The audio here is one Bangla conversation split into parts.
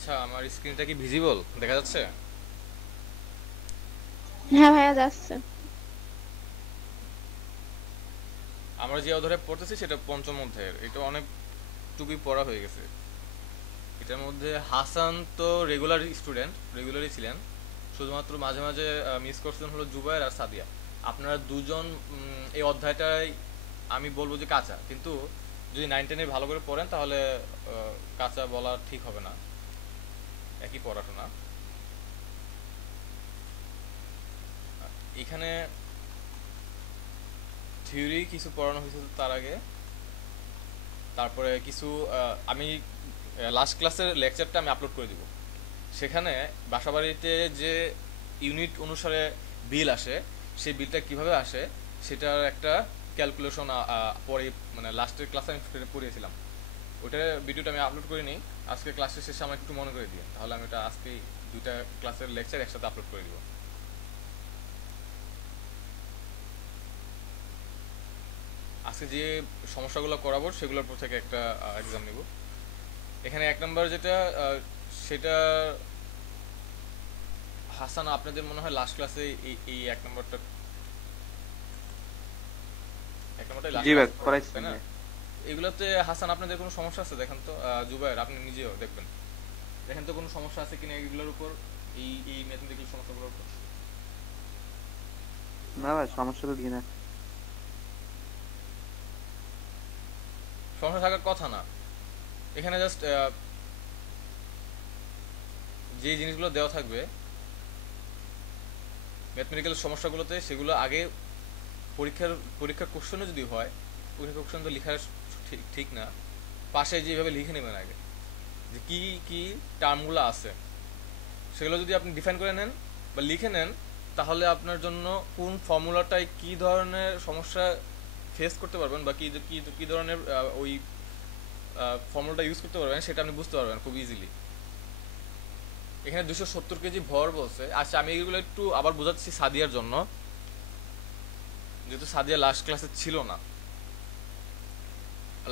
আচ্ছা, আমার স্ক্রিনটা কি ভিজিবল দেখা যাচ্ছে? হ্যাঁ ভাইয়া যাচ্ছে। আমরা যে অধ্যায়ে পড়তেছি সেটা পঞ্চম অধ্যায়ের, এটা অনেক টুবি পড়া হয়ে গেছে। এটার মধ্যে হাসান তো রেগুলারই ছিলেন। শুধুমাত্র মাঝে মাঝে মিস করছিলেন হলো জুবায়ের আর সাদিয়া। আপনারা দুজন এই অধ্যায়টাই আমি বলবো যে কাঁচা, কিন্তু যদি 9-10 ভালো করে পড়েন তাহলে কাঁচা বলা ঠিক হবে না, একই পড়াশোনা। এখানে থিওরি কিছু পড়ানো হয়েছে তার আগে, তারপরে কিছু আমি লাস্ট ক্লাসের লেকচারটা আমি আপলোড করে দিব। সেখানে বাসাবাড়িতে যে ইউনিট অনুসারে বিল আসে, সেই বিলটা কিভাবে আসে সেটার একটা ক্যালকুলেশন পরে, মানে লাস্টের ক্লাসে আমি পড়িয়েছিলাম। ওইটার ভিডিওটা আমি আপলোড করে নিই। আজকে ক্লাসের শেষে আমাকে একটু মনে করে দিই, তাহলে আমি এটা আজকে দুইটা ক্লাসের লেকচার একসাথে আপলোড করে দিব। আজকে যে সমস্যাগুলো করাবো সেগুলোর উপর থেকে একটা এক্সাম নিব। এখানে এক নম্বর যেটা, সেটা হাসান আপনাদের মনে হয় লাস্ট ক্লাসে এই এক নম্বরটাই লাস্ট জি ক্লাস, ভাই, তাই করাইছিলাম না? ভাই। এগুলোতে হাসান আপনাদের কোনো সমস্যা আছে দেখেন তো, জুবায়ের আপনি নিজেও দেখবেন, দেখেন তো কোনো সমস্যা আছে কিনা এগুলোর উপর, এই ম্যাথমেটিক্যাল সমস্যাগুলোর উপর। না ভাই, সমস্যা তো দিই না। সমস্যা থাকার কথা না। এখানে জাস্ট যে জিনিসগুলো দেওয়া থাকবে ম্যাথমেটিক্যাল সমস্যাগুলোতে, সেগুলো আগে পরীক্ষার পরীক্ষার কোশ্চেনও যদি হয়, পরীক্ষার কোশ্চেন তো লেখার ঠিক ঠিক না, পাশে যেভাবে লিখে নেবেন আগে যে কি কি টার্মগুলো আছে, সেগুলো যদি আপনি ডিফাইন করে নেন বা লিখে নেন, তাহলে আপনার জন্য কোন ফর্মুলাটায় কি ধরনের সমস্যা ফেস করতে পারবেন বা কি কি কি ধরনের ওই ফর্মুলাটা ইউজ করতে পারবেন সেটা আপনি বুঝতে পারবেন খুব ইজিলি। এখানে 270 কেজি ভর বলছে। আচ্ছা, আমি এগুলো একটু আবার বোঝাচ্ছি সাদিয়ার জন্য, যেহেতু সাদিয়া লাস্ট ক্লাসে ছিল না।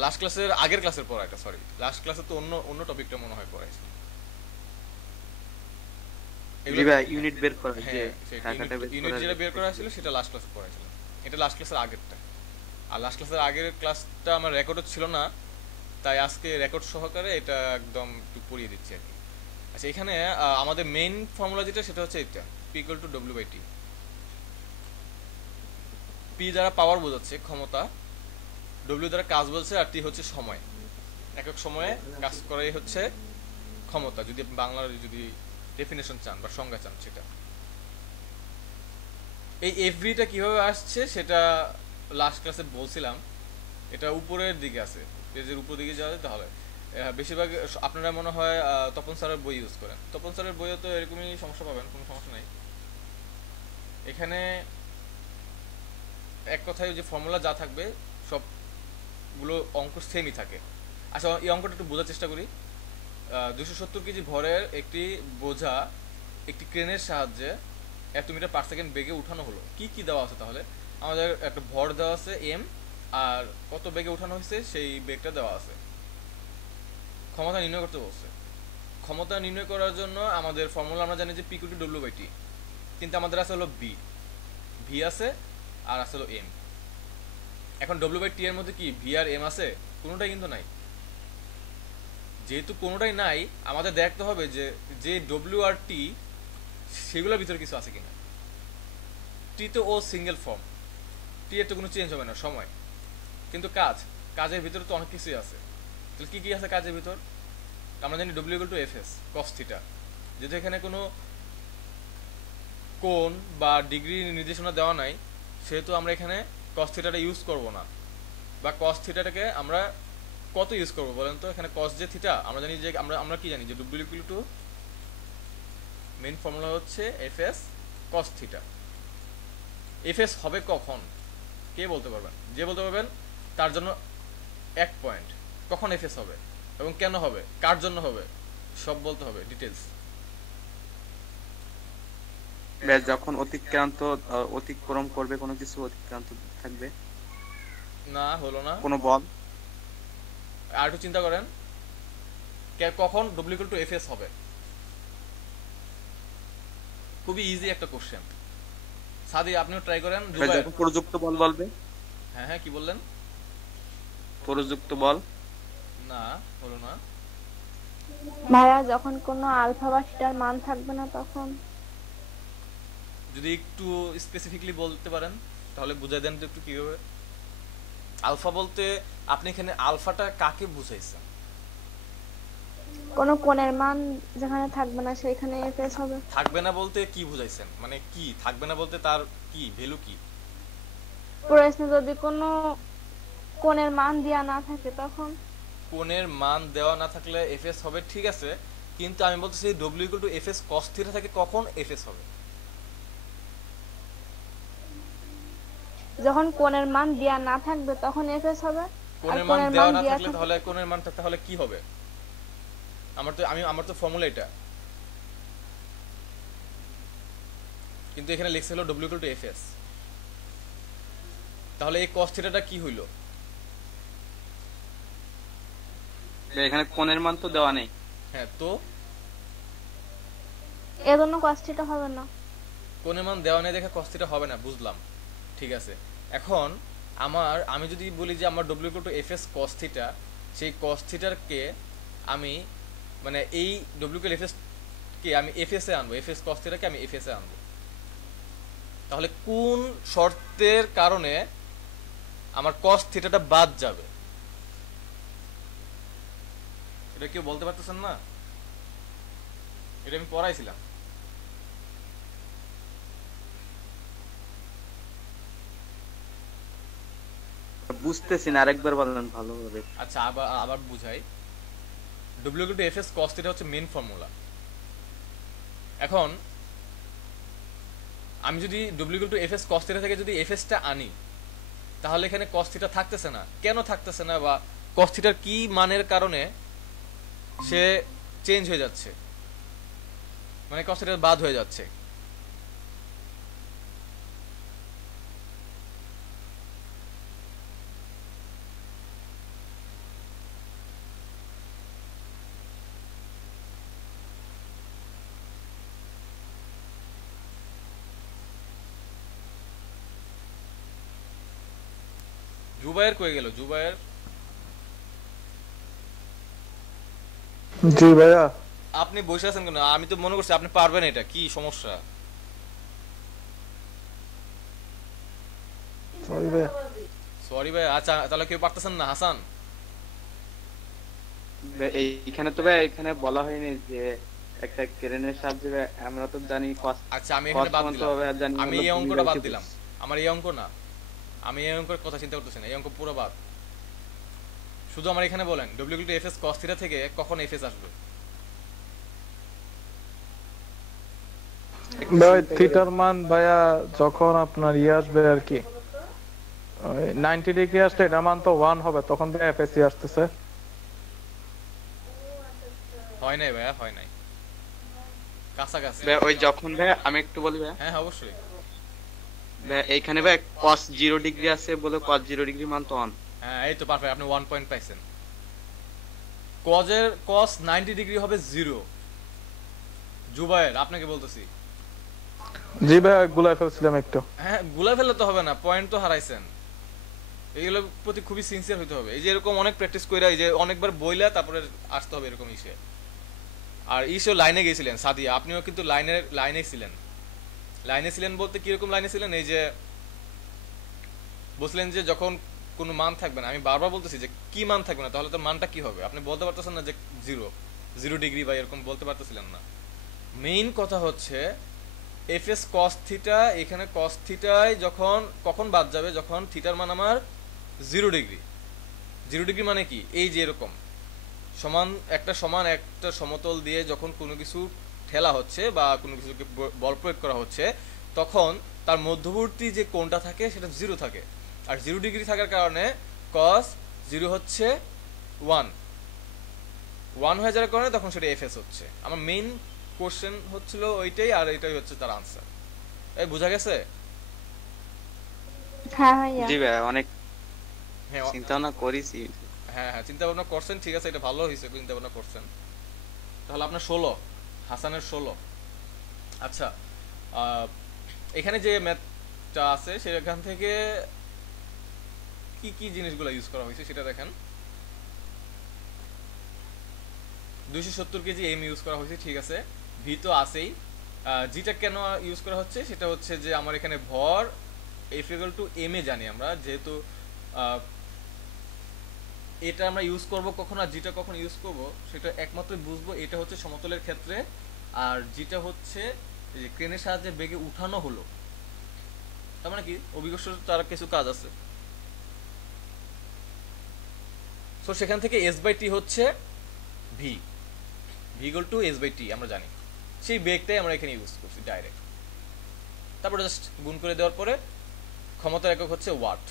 লাস্ট ক্লাসের আগের ক্লাসের পড়া এটা, সরি, লাস্ট ক্লাসে তো অন্য অন্য টপিকটা মনে হয় পড়াইছে জি এগুলো। ভাই, ইউনিট বের করা, যে হ্যাঁ, সেটা ইউনিট টাকাটা বের ইউনিট করার যেটা বের করা দেখতেছিল। হয়েছিল সেটা লাস্ট ক্লাসে পড়াইছিল। এটা লাস্ট ক্লাসের আগেরটা। আর লাস্ট ক্লাসের আগের ক্লাসটা আমার রেকর্ডও ছিল না, তাই আজকে রেকর্ড সহকারে এটা একদম একটু পড়িয়ে দিচ্ছি আর কি। আচ্ছা, এখানে আমাদের মেইন ফর্মুলা যেটা সেটা হচ্ছে এটা, P equal to W by T. P দ্বারা পাওয়ার বোঝাচ্ছে ক্ষমতা, ডব্লিউ দ্বারা কাজ বলছে, আর টি হচ্ছে সময়। একক সময়ে কাজ করাই হচ্ছে ক্ষমতা, যদি আপনি বাংলার যদি ডেফিনেশন চান বা সংজ্ঞা চান সেটা। এই এফভিটা কিভাবে আসছে সেটা লাস্ট ক্লাসে বলছিলাম। এটা উপরের দিকে আছে, পেজের উপর দিকে যাওয়া যায় তাহলে বেশিরভাগ আপনারা মনে হয় তপন স্যারের বই ইউজ করেন। তপন স্যারের বইও তো এরকমই সমস্যা পাবেন, কোনো সমস্যা নাই। এখানে এক কথায় যে ফর্মুলা যা থাকবে সবগুলো অঙ্ক সেমই থাকে। আচ্ছা, এই অঙ্কটা একটু বোঝার চেষ্টা করি। 270 কেজি ভরের একটি বোঝা একটি ক্রেনের সাহায্যে এত মিটার পার সেকেন্ড বেগে উঠানো হলো। কি কি দেওয়া আছে তাহলে? আমাদের একটা ভর দেওয়া আছে এম, আর কত বেগে উঠানো হয়েছে সেই বেগটা দেওয়া আছে। ক্ষমতা নির্ণয় করতে বলছে। ক্ষমতা নির্ণয় করার জন্য আমাদের ফর্মুলা আমরা জানি যে P equal to W by T, কিন্তু আমাদের আছে হলো বি, ভি আছে আর আছে হলো এম। এখন ডব্লিউ বাই টি এর মধ্যে কি ভি আর এম আছে? কোনোটাই কিন্তু নাই। যেহেতু কোনোটাই নাই, আমাদের দেখতে হবে যে যে ডব্লিউ আর টি সেগুলোর ভিতরে কিছু আছে কিনা। টি তো ও সিঙ্গেল ফর্ম, টি এর তো কোনো চেঞ্জ হবে না সময়, কিন্তু কাজের ভিতরে তো অনেক কিছুই আছে। তাহলে কি কি আছে কাজের ভিতর? আমরা জানি W equal two F S cos theta. যেহেতু এখানে কোনো কোণ বা ডিগ্রি নির্দেশনা দেওয়া নাই, সেহেতু আমরা এখানে কস থিটাটা ইউজ করব না। বা কস থিটাটাকে আমরা কত ইউজ করবো বলেন তো? এখানে কস যে থিটা, আমরা জানি যে আমরা আমরা কি জানি যে W equal to main formula হচ্ছে F S cos theta. F S হবে কখন? কে বলতে পারবেন? যে বলতে পারবেন তার জন্য 1 পয়েন্ট। কখন এফ এস হবে এবং কেন হবে, কার জন্য হবে, সব বলতে হবে ডিটেলস। ব্যাস, যখন অতিক্রান্ত অতিক্রম করবে কোনো কিছু, অতিক্রান্ত থাকবে না হলো না। কোনো বল। আর একটু চিন্তা করেন। কখন ডব্লিউ ইকুয়াল টু এফএস হবে? খুবই ইজি একটা কোশ্চেন। সাদি আপনিও ট্রাই করেন। ভাই জুবায়ের। যখন প্রযুক্ত বল বলবে, হ্যাঁ হ্যাঁ, কি বললেন? প্রযুক্ত বল। না, হলো না। ভাইয়া যখন কোনো আলফা বা থিটার মান থাকবে না তখন। যদি একটু স্পেসিফিকলি বলতে পারেন তাহলে বুঝাই দেন তো একটু কিভাবে। আলফা বলতে আপনি এখানে আলফাটা কাকে বুঝাইছেন? কোনো কোণের মান যেখানে থাকবে না সেইখানে এফএস হবে। থাকবে না বলতে কি বুঝাইছেন? মানে কি থাকবে না বলতে তার কি ভ্যালু কি? প্রশ্নে যদি কোনো কোণের মান দেয়া না থাকে তখন। কোণের মান দেওয়া না থাকলে এফএস হবে, ঠিক আছে, কিন্তু আমি বলতেছি W equal two FS cos theta থাকে কখন এফএস হবে? যখন কোণের মান দেয়া না থাকবে তখন এফএস হবে। আর কোণের মান কোণের দেওয়া মান না দেয়া থাকলে থাকলে তাহলে কোণের মানটা তাহলে কি হবে? আমার তো ফর্মুলা এটা, কিন্তু এখানে লিখছে হলো ডব্লিউ ইকুয়াল টু এফএস। তাহলে এই কস থিটাটা কি হইলো? এখানে কোণের মান তো দেওয়া নেই। হ্যাঁ, তো এজন্য cos থিটা হবে না। কোণের মান দেওয়া নেই দেখে কস থিটা হবে না, বুঝলাম, ঠিক আছে। এখন আমি যদি বলি যে আমার W equal two FS cos theta, সেই কস থিটারকে আমি মানে এই ডব্লিউ ইকুয়াল এফএস কে আমি এফএস এ আনবো, এফএস কস থিটাকে আমি এফএস এ আনবো। তাহলে কোন শর্তের কারণে আমার কস থিটাটা বাদ যাবে? এটা কেউ বলতে পারতেছেন না? এটা আমি পড়াইছিলাম। বুঝতেছি না, আরেকবার বলেন ভালোভাবে। আচ্ছা, আবার আবার বুঝাই। W equal two FS cos theta হচ্ছে মেইন ফর্মুলা। এখন আমি যদি W equal two FS cos theta থেকে যদি এফএসটা আনি, তাহলে এখানে কস থিটা থাকতেছে না। কেন থাকতেছে না, বা কস থিটার কি মানের কারণে সে চেঞ্জ হয়ে যাচ্ছে, মানে কস থিটা বাদ হয়ে যাচ্ছে? জুবায়ের কই গেল? জুবায়ের, জি ভাইয়া। আপনি বসে আছেন কেন? আমি তো মনে করছি আপনি পারবেন, এটা কি সমস্যা? সরি ভাইয়া। সরি ভাই। আচ্ছা, তাহলে কেউ পারতেছেন না? হাসান, এইখানে তো ভাই এখানে বলা হয়নি যে একটা ক্রেনের সাহায্যে আমরা তো জানি কস, আচ্ছা আমি এখানে বাদ দিলাম, জানি আমি হলো এই অঙ্কটা বাদ 2/6। দিলাম। আমার এই অঙ্ক না, আমি এই অঙ্কের কথা চিন্তা করতেছি না, এই অঙ্ক পুরো বাদ। শুধু আমার এখানে বলেন W equal two FS cos theta থেকে কখন এফএস আসবে? ভাই থিটার মান ভাইয়া যখন আপনার আসবে আর কি, 90 ডিগ্রি আসলে এটার মান তো 1 হবে, তখন তো এফএসসি আসতেছে। হয় নাই ভাইয়া, হয় নাই, কাছাকাছি। ভাই ওই যখন ভাই আমি একটু বলি ভাই, হ্যাঁ হ্যাঁ, অবশ্যই। ভাই এইখানে ভাই cos 0 ডিগ্রি আছে বলে cos 0 ডিগ্রি মান তো 1। হ্যাঁ, এই তো পারফেক্ট, আপনি 1 পয়েন্ট পাইছেন। কজের কস 90 ডিগ্রি হবে 0। জুবায়ের, আপনাকে বলতেছি। জি ভাইয়া, গুলাই ফেলছিলাম একটু। হ্যাঁ, গুলা ফেলে তো হবে না, পয়েন্ট তো হারাইছেন। এইগুলোর প্রতি খুবই সিনসিয়ার হইতে হবে। এই যে এরকম অনেক প্র্যাকটিস কইরা, এই যে অনেকবার বইলা তারপরে আসতে হবে এরকম ইসে। আর ইসেও লাইনে গেছিলেন, সাদিয়া আপনিও কিন্তু লাইনে ছিলেন। লাইনে ছিলেন বলতে কিরকম লাইনে ছিলেন? এই যে বলছিলেন যে যখন কোনো মান থাকবে না, আমি বারবার বলতেছি যে কি মান থাকবে না, তাহলে তো মানটা কি হবে? আপনি বলতে পারতেছেন না যে 0 ডিগ্রি বা এরকম বলতে পারতেছিলেন না। মেইন কথা হচ্ছে এফএস কস থিটা, এখানে কস থিটায় যখন কখন বাদ যাবে? যখন থিটার মান আমার 0 ডিগ্রি। 0 ডিগ্রি মানে কি? এই যে এরকম সমান একটা সমতল দিয়ে যখন কোনো কিছু ঠেলা হচ্ছে বা কোনো কিছুকে বল প্রয়োগ করা হচ্ছে, তখন তার মধ্যবর্তী যে কোণটা থাকে সেটা 0 থাকে। আর 0 ডিগ্রি থাকার কারণে cos 0 হচ্ছে 1 হয়ে যাওয়ার কারণে তখন সেটা এফএস হচ্ছে। আমার মেইন কোশ্চেন হচ্ছিল ওইটাই, আর এটাই হচ্ছে তার আনসার। এই বোঝা গেছে? হ্যাঁ ভাইয়া। জি ভাই অনেক হ্যাঁ চিন্তা ভাবনা করেছি। হ্যাঁ হ্যাঁ, চিন্তা ভাবনা করছেন, ঠিক আছে, এটা ভালো হয়েছে চিন্তা ভাবনা করছেন। তাহলে আপনার 16, হাসানের 16। আচ্ছা, আহ, এখানে যে ম্যাথটা আছে সেখান থেকে কি কি জিনিসগুলো ইউজ করা হয়েছে সেটা দেখেন। 270 কেজি এম ইউজ করা হয়েছে, ঠিক আছে। ভি তো আছেই। জিটা কেন ইউজ করা হচ্ছে সেটা হচ্ছে যে আমার এখানে ভর F equal to M A জানি আমরা, যেহেতু আহ, এটা আমরা ইউজ করব কখন আর জিটা কখন ইউজ করব সেটা একমাত্র বুঝবো এটা হচ্ছে সমতলের ক্ষেত্রে, আর যেটা হচ্ছে এই যে ক্রেনের সাহায্যে বেগে উঠানো হলো, তার মানে কি অভিকর্ষ তার কিছু কাজ আছে। তো সেখান থেকে এস বাই টি হচ্ছে V, V equal to S by T আমরা জানি, সেই বেগটাই আমরা এখানে ইউজ করছি ডাইরেক্ট। তারপরে জাস্ট গুণ করে দেওয়ার পরে ক্ষমতার একক হচ্ছে ওয়াট,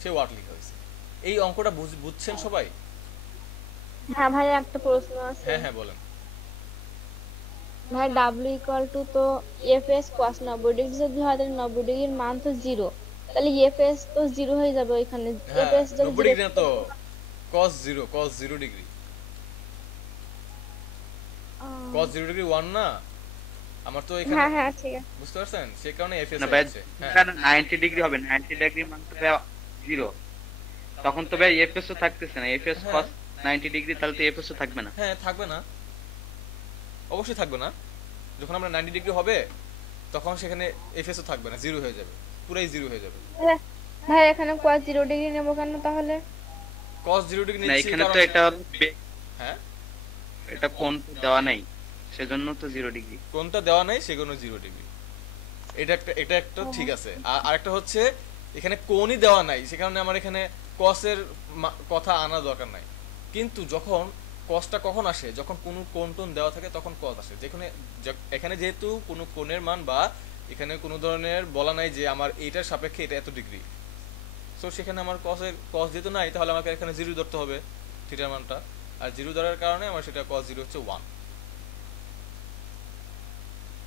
সে ওয়াট লিখা হয়েছে। এই অঙ্কটা বুঝছেন সবাই? হ্যাঁ ভাই, একটা প্রশ্ন আছে। হ্যাঁ হ্যাঁ বলেন। ভাই ডাব্লিউ ইকুয়াল টু তো এফ এস কস 90 ডিগ্রি যদি হয় তাহলে 90 ডিগ্রির মান তো জিরো, তাহলে এফ এস তো জিরো হয়ে যাবে ওইখানে। হ্যাঁ, এফ এস যদি 90 ডিগ্রি না তো, cos 0, cos 0 degree, cos 0 degree 1 না আমার তো এখানে। হ্যাঁ হ্যাঁ ঠিক আছে। বুঝতে পারছেন, সেই কারণে এফএস না ভাই, হচ্ছে। হ্যাঁ 90 ডিগ্রি হবে, 90 ডিগ্রি মানে তো ভাই 0, তখন তো ভাই এফএস ও থাকতেছে না, এফএস হ্যাঁ। cos 90 ডিগ্রি, তাহলে তো এফএস ও থাকবে না। হ্যাঁ থাকবে না, অবশ্যই থাকবে না। যখন আমরা 90 ডিগ্রি হবে তখন সেখানে এফএস ও থাকবে না, জিরো হয়ে যাবে, পুরাই জিরো হয়ে যাবে। তাহলে ভাই এখানে কস 0 ডিগ্রি নেবো কেন তাহলে? cos 0 ডিগ্রি না, নিচ্ছি এখানে কারণ তো এটা হ্যাঁ এটা কোণ দেওয়া নাই, সেজন্য তো 0 ডিগ্রি। কোনটা দেওয়া নাই সেগুলো 0 ডিগ্রি, এটা একটা ঠিক আছে। আর আরেকটা হচ্ছে এখানে কোণই দেওয়া নাই, সে কারণে আমার এখানে কসের কথা আনা দরকার নাই। কিন্তু যখন কসটা কখন আসে, যখন কোনো কোণ টোন দেওয়া থাকে তখন কস আসে। যেখানে এখানে যেহেতু কোনো কোণের মান বা এখানে কোনো ধরনের বলা নাই যে আমার এইটার সাপেক্ষে এটা এত ডিগ্রি, সো সেখানে আমার কস যেহেতু নাই তাহলে আমাকে এখানে জিরো ধরতে হবে থিটার মানটা, আর জিরো ধরার কারণে আমার সেটা কস জিরো হচ্ছে 1।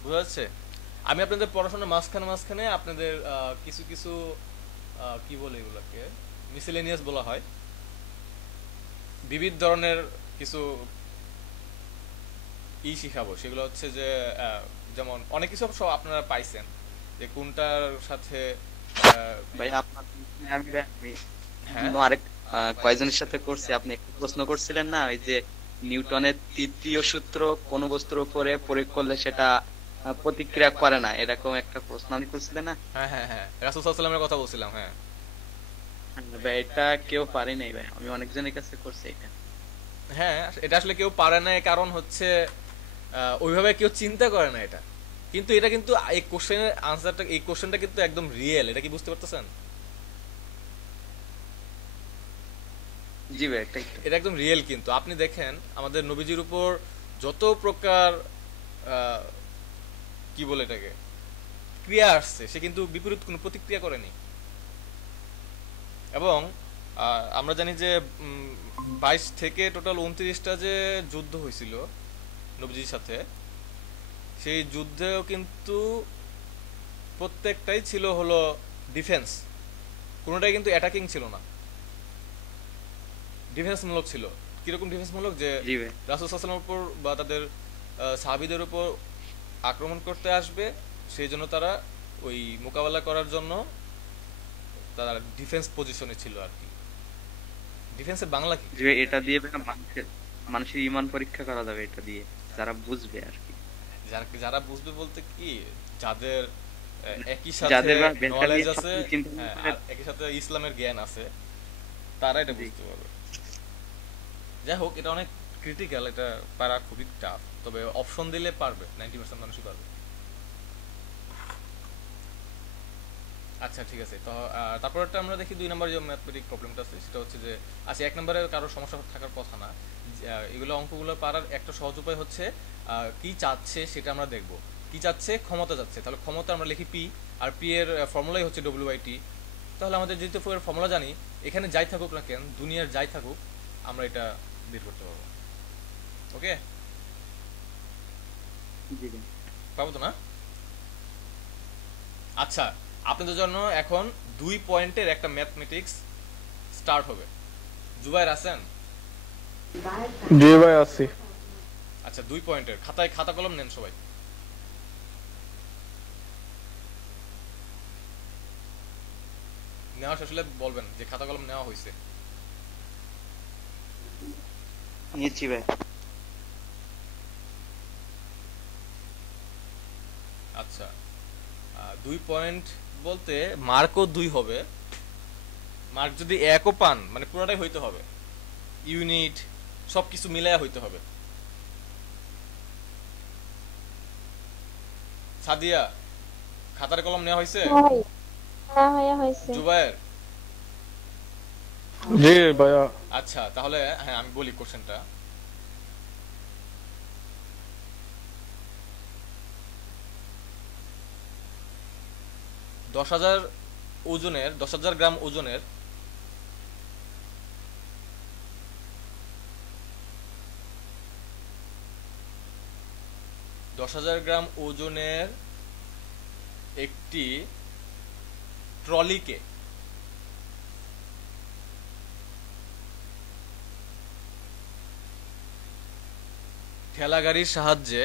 বুঝা যাচ্ছে? আমি আপনাদের পড়াশোনার মাঝখানে আপনাদের কিছু কিছু কি বলে এগুলোকে মিসেলেনিয়াস বলা হয়, বিবিধ ধরনের কিছু শিখাবো। সেগুলো হচ্ছে যে যেমন অনেক কিছু সব আপনারা পাইছেন যে কোনটার সাথে ভাই আপনার আমি হ্যাঁ আরেক কয়েকজনের সাথে করছি, আপনি একটু প্রশ্ন করছিলেন না, ওই যে নিউটনের তৃতীয় সূত্র কোন বস্তুর উপরে প্রয়োগ করলে সেটা প্রতিক্রিয়া করে না, এরকম একটা প্রশ্ন আপনি করছিলেন না? হ্যাঁ হ্যাঁ হ্যাঁ রাসূল সাল্লাল্লাহু আলাইহি ওয়াসাল্লামের কথা বলছিলাম। হ্যাঁ ভাই এটা কেউ পারে নাই ভাই, আমি অনেকজনের কাছে করছি এটা। হ্যাঁ এটা আসলে কেউ পারে না, কারণ হচ্ছে ওইভাবে কেউ চিন্তা করে না এটা। কিন্তু এটা কিন্তু এই কোশ্চেনের আনসারটা, এই কোশ্চেনটা কিন্তু একদম রিয়েল, এটা কি বুঝতে পারতেছেন? জি ভাই একটা এটা একদম রিয়েল। কিন্তু আপনি দেখেন আমাদের নবীজির উপর যত প্রকার কি বলে এটাকে ক্রিয়া আসছে, সে কিন্তু বিপরীত কোনো প্রতিক্রিয়া করেনি। এবং আমরা জানি যে 22 থেকে টোটাল 29টা যে যুদ্ধ হয়েছিল নবীজির সাথে, সেই যুদ্ধেও কিন্তু প্রত্যেকটাই ছিল হলো ডিফেন্স, কোনোটাই কিন্তু অ্যাটাকিং ছিল না, ডিফেন্সমূলক ছিল। কিরকম ডিফেন্সমূলক? যে জি ভাই রাসূল সাল্লাল্লাহু আলাইহি ওয়াসাল্লামের উপর বা তাদের সাহাবীদের উপর আক্রমণ করতে আসবে, সেই জন্য তারা ওই মোকাবেলা করার জন্য তারা ডিফেন্স পজিশনে ছিল আর কি। ডিফেন্সের বাংলা কি? জি ভাই, এটা দিয়ে ভাই মানুষের ঈমান পরীক্ষা করা যাবে এটা দিয়ে, যারা বুঝবে আর কি। যারা বুঝবে বলতে কি, যাদের একই সাথে যাদের বা নলেজ বেসিক্যালি আছে, চিন্তা হ্যাঁ, করে আর একই সাথে ইসলামের জ্ঞান আছে, তারা এটা বুঝতে পারবে। যাই হোক, এটা অনেক ক্রিটিক্যাল, এটা পারা খুবই টাফ, তবে অপশন দিলে পারবে, 90% মানুষই পারবে। আচ্ছা ঠিক আছে, তো তারপরটা আমরা দেখি 2 নম্বর যে ম্যাথমেটিক প্রবলেমটা আছে সেটা হচ্ছে যে, আচ্ছা 1 নম্বরে কারো সমস্যা থাকার কথা না, এগুলো অঙ্কগুলো পারার একটা সহজ উপায় হচ্ছে কি চাচ্ছে সেটা আমরা দেখব। কি চাচ্ছে? ক্ষমতা চাচ্ছে, তাহলে ক্ষমতা আমরা লিখি পি, আর পি এর ফর্মুলাই হচ্ছে ডব্লিউ/টি। তাহলে আমাদের যেহেতু এর ফর্মুলা জানি, এখানে যাই থাকুক না কেন, দুনিয়ার যাই থাকুক, আমরা এটা বের করতে পারবো। ওকে, জি ভাই পাবো তো না? আচ্ছা, আপনাদের জন্য এখন 2 পয়েন্টের একটা ম্যাথমেটিক্স স্টার্ট হবে। জুবাইর আছেন? জি ভাই আছি। আচ্ছা 2 পয়েন্টের খাতায় খাতা কলম নেন সবাই। নেওয়া শেষ হলে বলবেন যে খাতা কলম নেওয়া হয়েছে। নিচ্ছি ভাই। আচ্ছা 2 পয়েন্ট বলতে মার্কও 2 হবে। মার্ক যদি 1ও পান মানে পুরোটাই হইতে হবে, ইউনিট সবকিছু মিলায়া হইতে হবে। সাদিয়া খাতার কলম নেওয়া হয়েছে? হ্যাঁ ভাই, হ্যাঁ ভাইয়া হয়েছে। জুবায়ের? জি ভাইয়া। আচ্ছা তাহলে হ্যাঁ আমি বলি কোশ্চেনটা। দশ হাজার ওজনের 10,000 গ্রাম ওজনের একটি ট্রলিকে ঠেলাগাড়ির সাহায্যে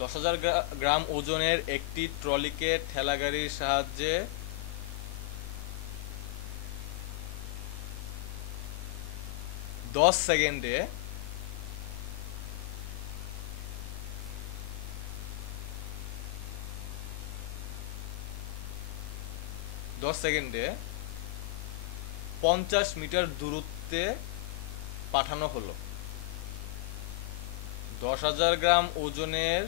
10,000 গ্রাম ওজনের একটি ট্রলিকে ঠেলাগাড়ির সাহায্যে 10 সেকেন্ডে 50 মিটার দূরত্বে পাঠানো হলো। 10,000 গ্রাম ওজনের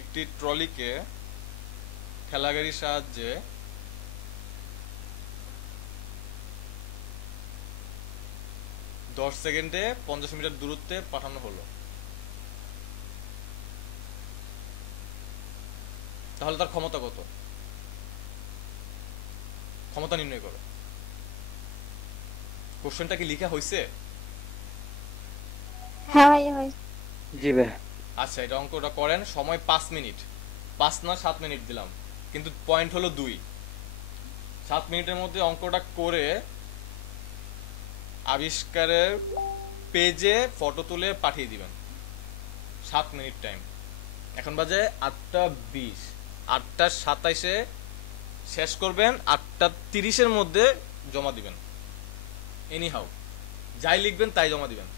একটি ট্রলিকে ঠেলাগাড়ির সাহায্যে 10 সেকেন্ডে 50 মিটার দূরত্বে পাঠানো হলো। তাহলে তার ক্ষমতা কত? ক্ষমতা নির্ণয় করো। কোশ্চেনটা কি লেখা হয়েছে? হ্যাঁ ভাইয়া হয়েছে। জি ভাই। আচ্ছা এটা অঙ্কটা করেন। সময় 5 মিনিট, 5 না 7 মিনিট দিলাম, কিন্তু পয়েন্ট হলো 2। 7 মিনিটের মধ্যে অঙ্কটা করে আবিষ্কারের পেজে ফটো তুলে পাঠিয়ে দিবেন। 7 মিনিট টাইম। এখন বাজে 8:20, 8:27-এ শেষ করবেন, 8:30-এর মধ্যে জমা দিবেন। এনি হাউ যাই লিখবেন তাই জমা দিবেন।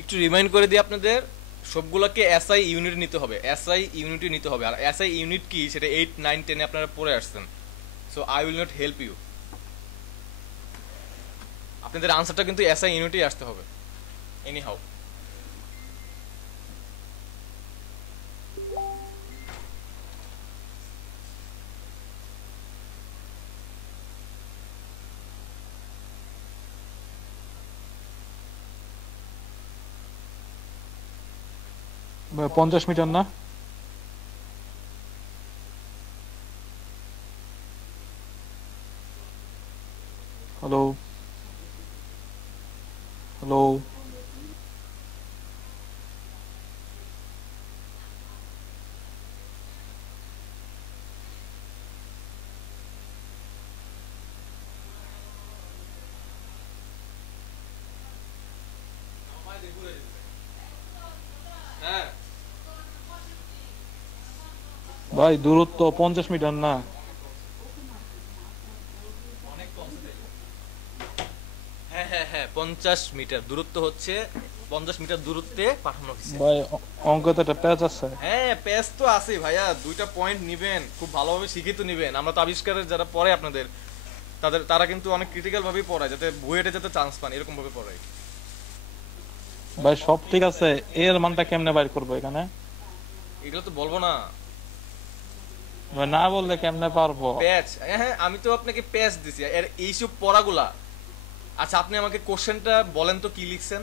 একটু রিমাইন্ড করে দিই আপনাদের, সবগুলোকে এসআই ইউনিট নিতে হবে, এসআই ইউনিটে নিতে হবে। আর এসআই ইউনিট কি সেটা 8, 9, 10-এ আপনারা পড়ে আসছেন। So I will not help you. আপনাদের আনসারটা কিন্তু এসআই ইউনিটেই আসতে হবে এনি হাউ। ভাই 50 মিটার না? Hello hello. হ্যাঁ ভাই দূরত্ব 50 মিটার না? হ্যাঁ হ্যাঁ হ্যাঁ 50 মিটার দূরত্ব হচ্ছে, 50 মিটার দূরত্বে পাঠানো হয়েছে। ভাই অঙ্কতে একটা প্যাচ আছে। হ্যাঁ পেস তো আছে ভাইয়া, দুইটা পয়েন্ট নিবেন, খুব ভালোভাবে শিখে তো নিবেন। আমরা তো আবিষ্কারের যারা পড়ে আপনাদের, তারা কিন্তু অনেক ক্রিটিক্যাল ভাবেই পড়ায়, যাতে বুয়েটে যাতে চান্স পান এরকম ভাবে পড়ায়। ভাই সব ঠিক আছে, এর মানটা কেমনে বাইর করবো এখানে? এগুলো তো বলবো না। ভাই না বললে কেমনে পারবো? প্যাচ, হ্যাঁ আমি তো আপনাকে প্যাচ দিছি এর এইসব পড়াগুলা। আচ্ছা আপনি আমাকে কোশ্চেনটা বলেন তো কি লিখছেন।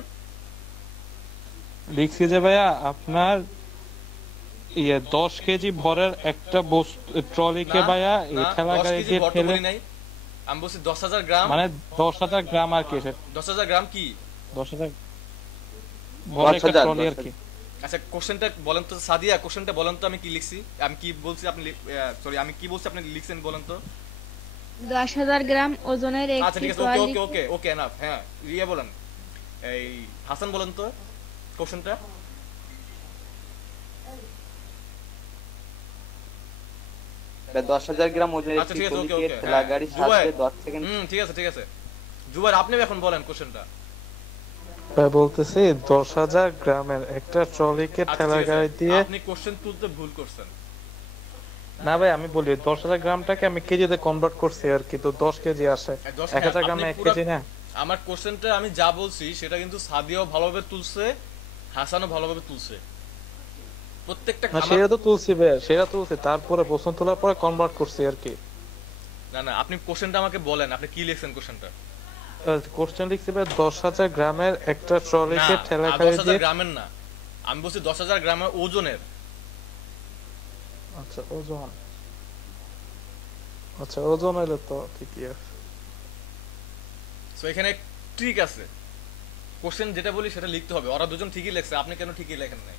লিখছি যে ভাইয়া আপনার 10 কেজি ভরের একটা ট্রলিকে না ভাইয়া এই না ঠেলা 10 গাড়ি কেজি দিয়ে ভর তো ঠেলে, বলি নাই, আমি বলছি 10,000 গ্রাম। মানে 10,000 গ্রাম আর কি, 10,000 গ্রাম কি? 10,000 ভরের একটা 10,000, ট্রলি আর কি। আচ্ছা কোশ্চেনটা বলেন তো সাদিয়া, কোশ্চেনটা বলেন তো আমি কি লিখছি, আমি কি বলছি আপনি সরি আমি কি বলছি আপনি লিখছেন বলেন তো। 10,000 গ্রাম ওজনের আচ্ছা একটি ঠিক আছে, ওকে ট্রলি। ওকে ওকে ওকে এনাফ। হ্যাঁ রিয়া বলেন, এই হাসান বলেন তো কোশ্চেনটা। 10,000 গ্রাম ওজনের আচ্ছা একটি ঠিক আছে ওকে ট্রলিকে ওকে ঠেলা গাড়ির সাহায্যে 10 সেকেন্ড। ঠিক আছে ঠিক আছে। জুবাইর আপনি এখন বলেন কোশ্চেনটা। ভাই বলতেছি 10,000 গ্রামের একটা ট্রলিকে আচ্ছা ঠেলা ঠিক আছে, গাড়ি দিয়ে। আপনি কোশ্চেন তুলতে ভুল করছেন। না ভাই আমি বলি 10,000 গ্রামটাকে আমি কেজিতে কনভার্ট করছি আর কি, তো 10 কেজি আসে। 1,000 গ্রামে 1 কেজি না? আমার কোশ্চেনটা আমি যা বলছি সেটা কিন্তু সাদিয়াও ভালোভাবে তুলছে, হাসানও ভালোভাবে তুলছে, প্রত্যেকটা না সেটা তো তুলছি ভাই, সেটা তুলছি, তারপরে প্রশ্ন তোলার পরে কনভার্ট করছি আর কি। না না আপনি কোশ্চেনটা আমাকে বলেন, আপনি কি লিখছেন কোশ্চেনটা। কোশ্চেন লিখছি ভাই 10,000 গ্রামের একটা না ট্রলিকে ঠেলা গাড়ি 10,000 দিয়ে। গ্রামের না, আমি বলছি 10,000 গ্রামের ওজনের। আচ্ছা ওজন, আচ্ছা ওজন হইলে তো ঠিকই আছে। সো এখানে ট্রিক আছে, কোশ্চেন যেটা বলি সেটা লিখতে হবে। ওরা দুজন ঠিকই লেখছে, আপনি কেন ঠিকই লেখেন নাই?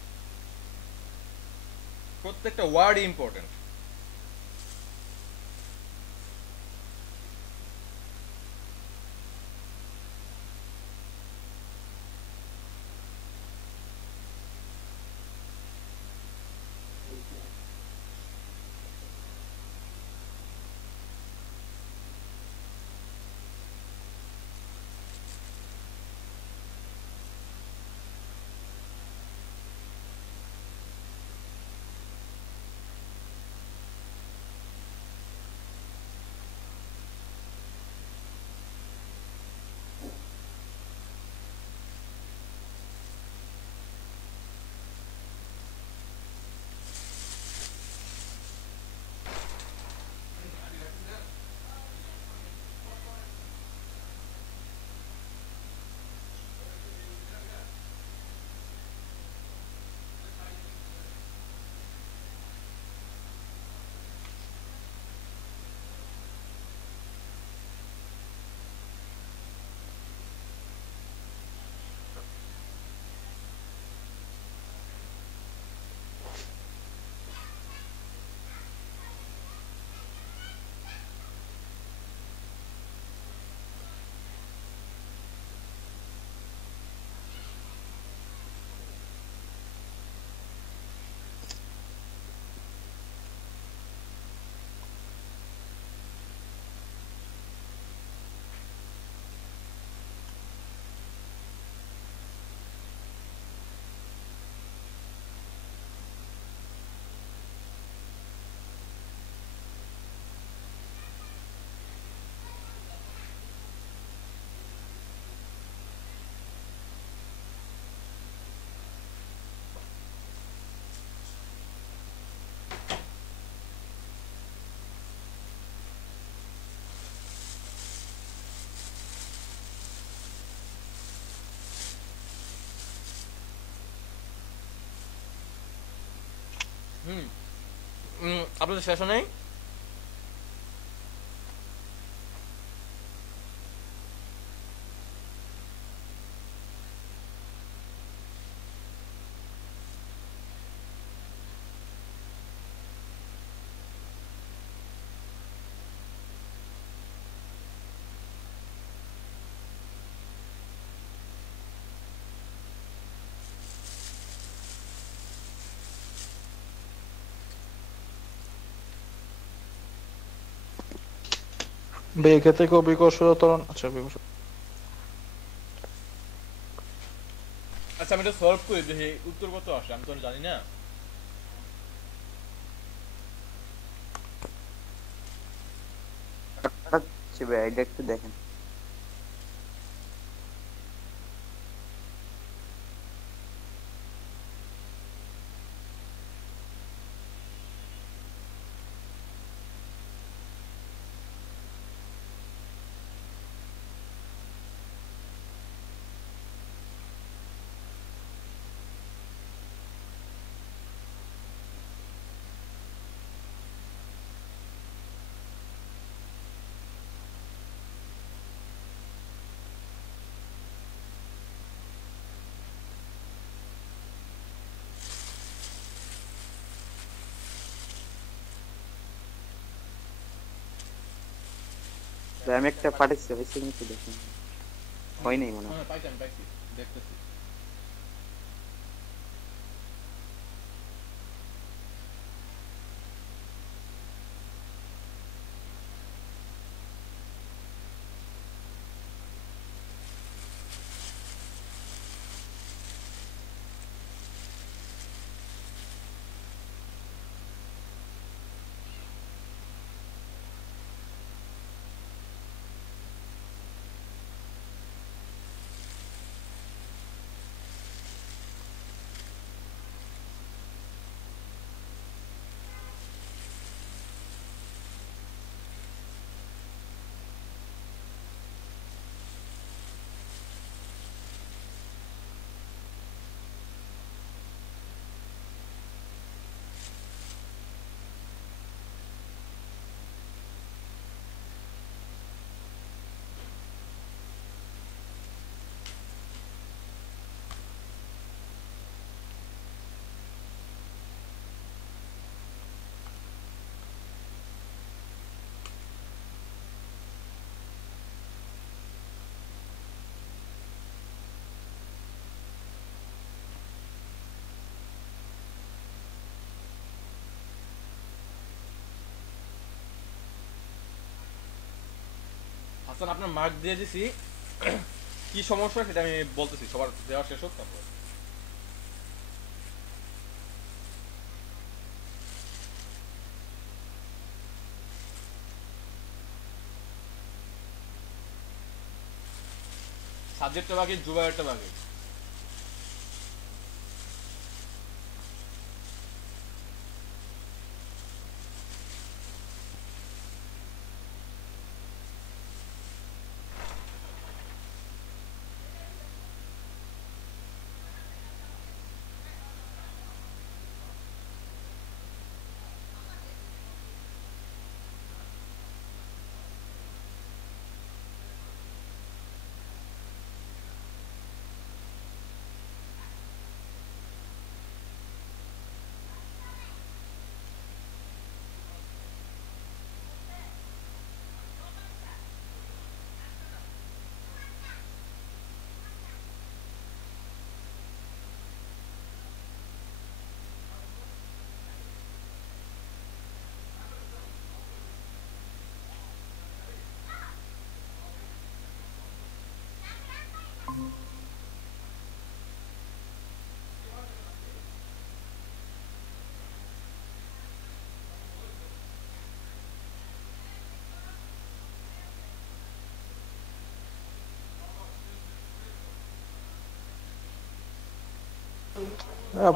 প্রত্যেকটা ওয়ার্ড ইম্পর্টেন্ট। হুম আপনাদের শেষ নেই। ভাই এক্ষেত্রে কি অভিকর্ষজ ত্বরণ, আচ্ছা অভিকর্ষজ আচ্ছা আমি এটা সলভ করি দেখি উত্তর কত আসে, আমি তো জানি না। আচ্ছা ভাই এটা একটু দেখেন। ভাই আমি একটা পাঠাচ্ছি, হয়েছে কিনা একটু দেখেন। হয় নাই মনে হয়। হ্যাঁ পাইছি, আমি পাইছি, দেখতেছি। হাসান আপনার মার্ক দিয়ে দিছি, কি সমস্যা সেটা আমি বলতেছি, সবার দেওয়া শেষ হোক তারপর। সাবজেক্টটা বাকি, জুবাইরটা বাকি।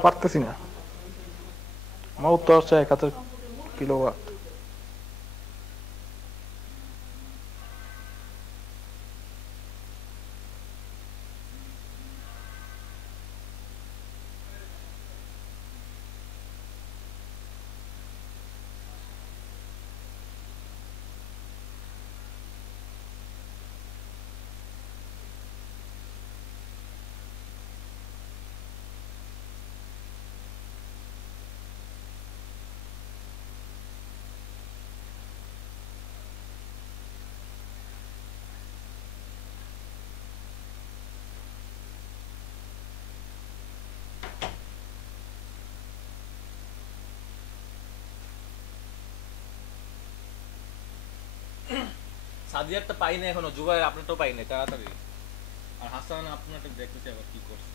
পারতেছি না, আমার উত্তর হচ্ছে 1000 কিলোওয়াট। সাদিয়ারটা পাই না এখনো, জুবাইর আপনারটাও পাই না, তাড়াতাড়ি। আর হাসান আপনারটা দেখতেছি আবার কি করছে।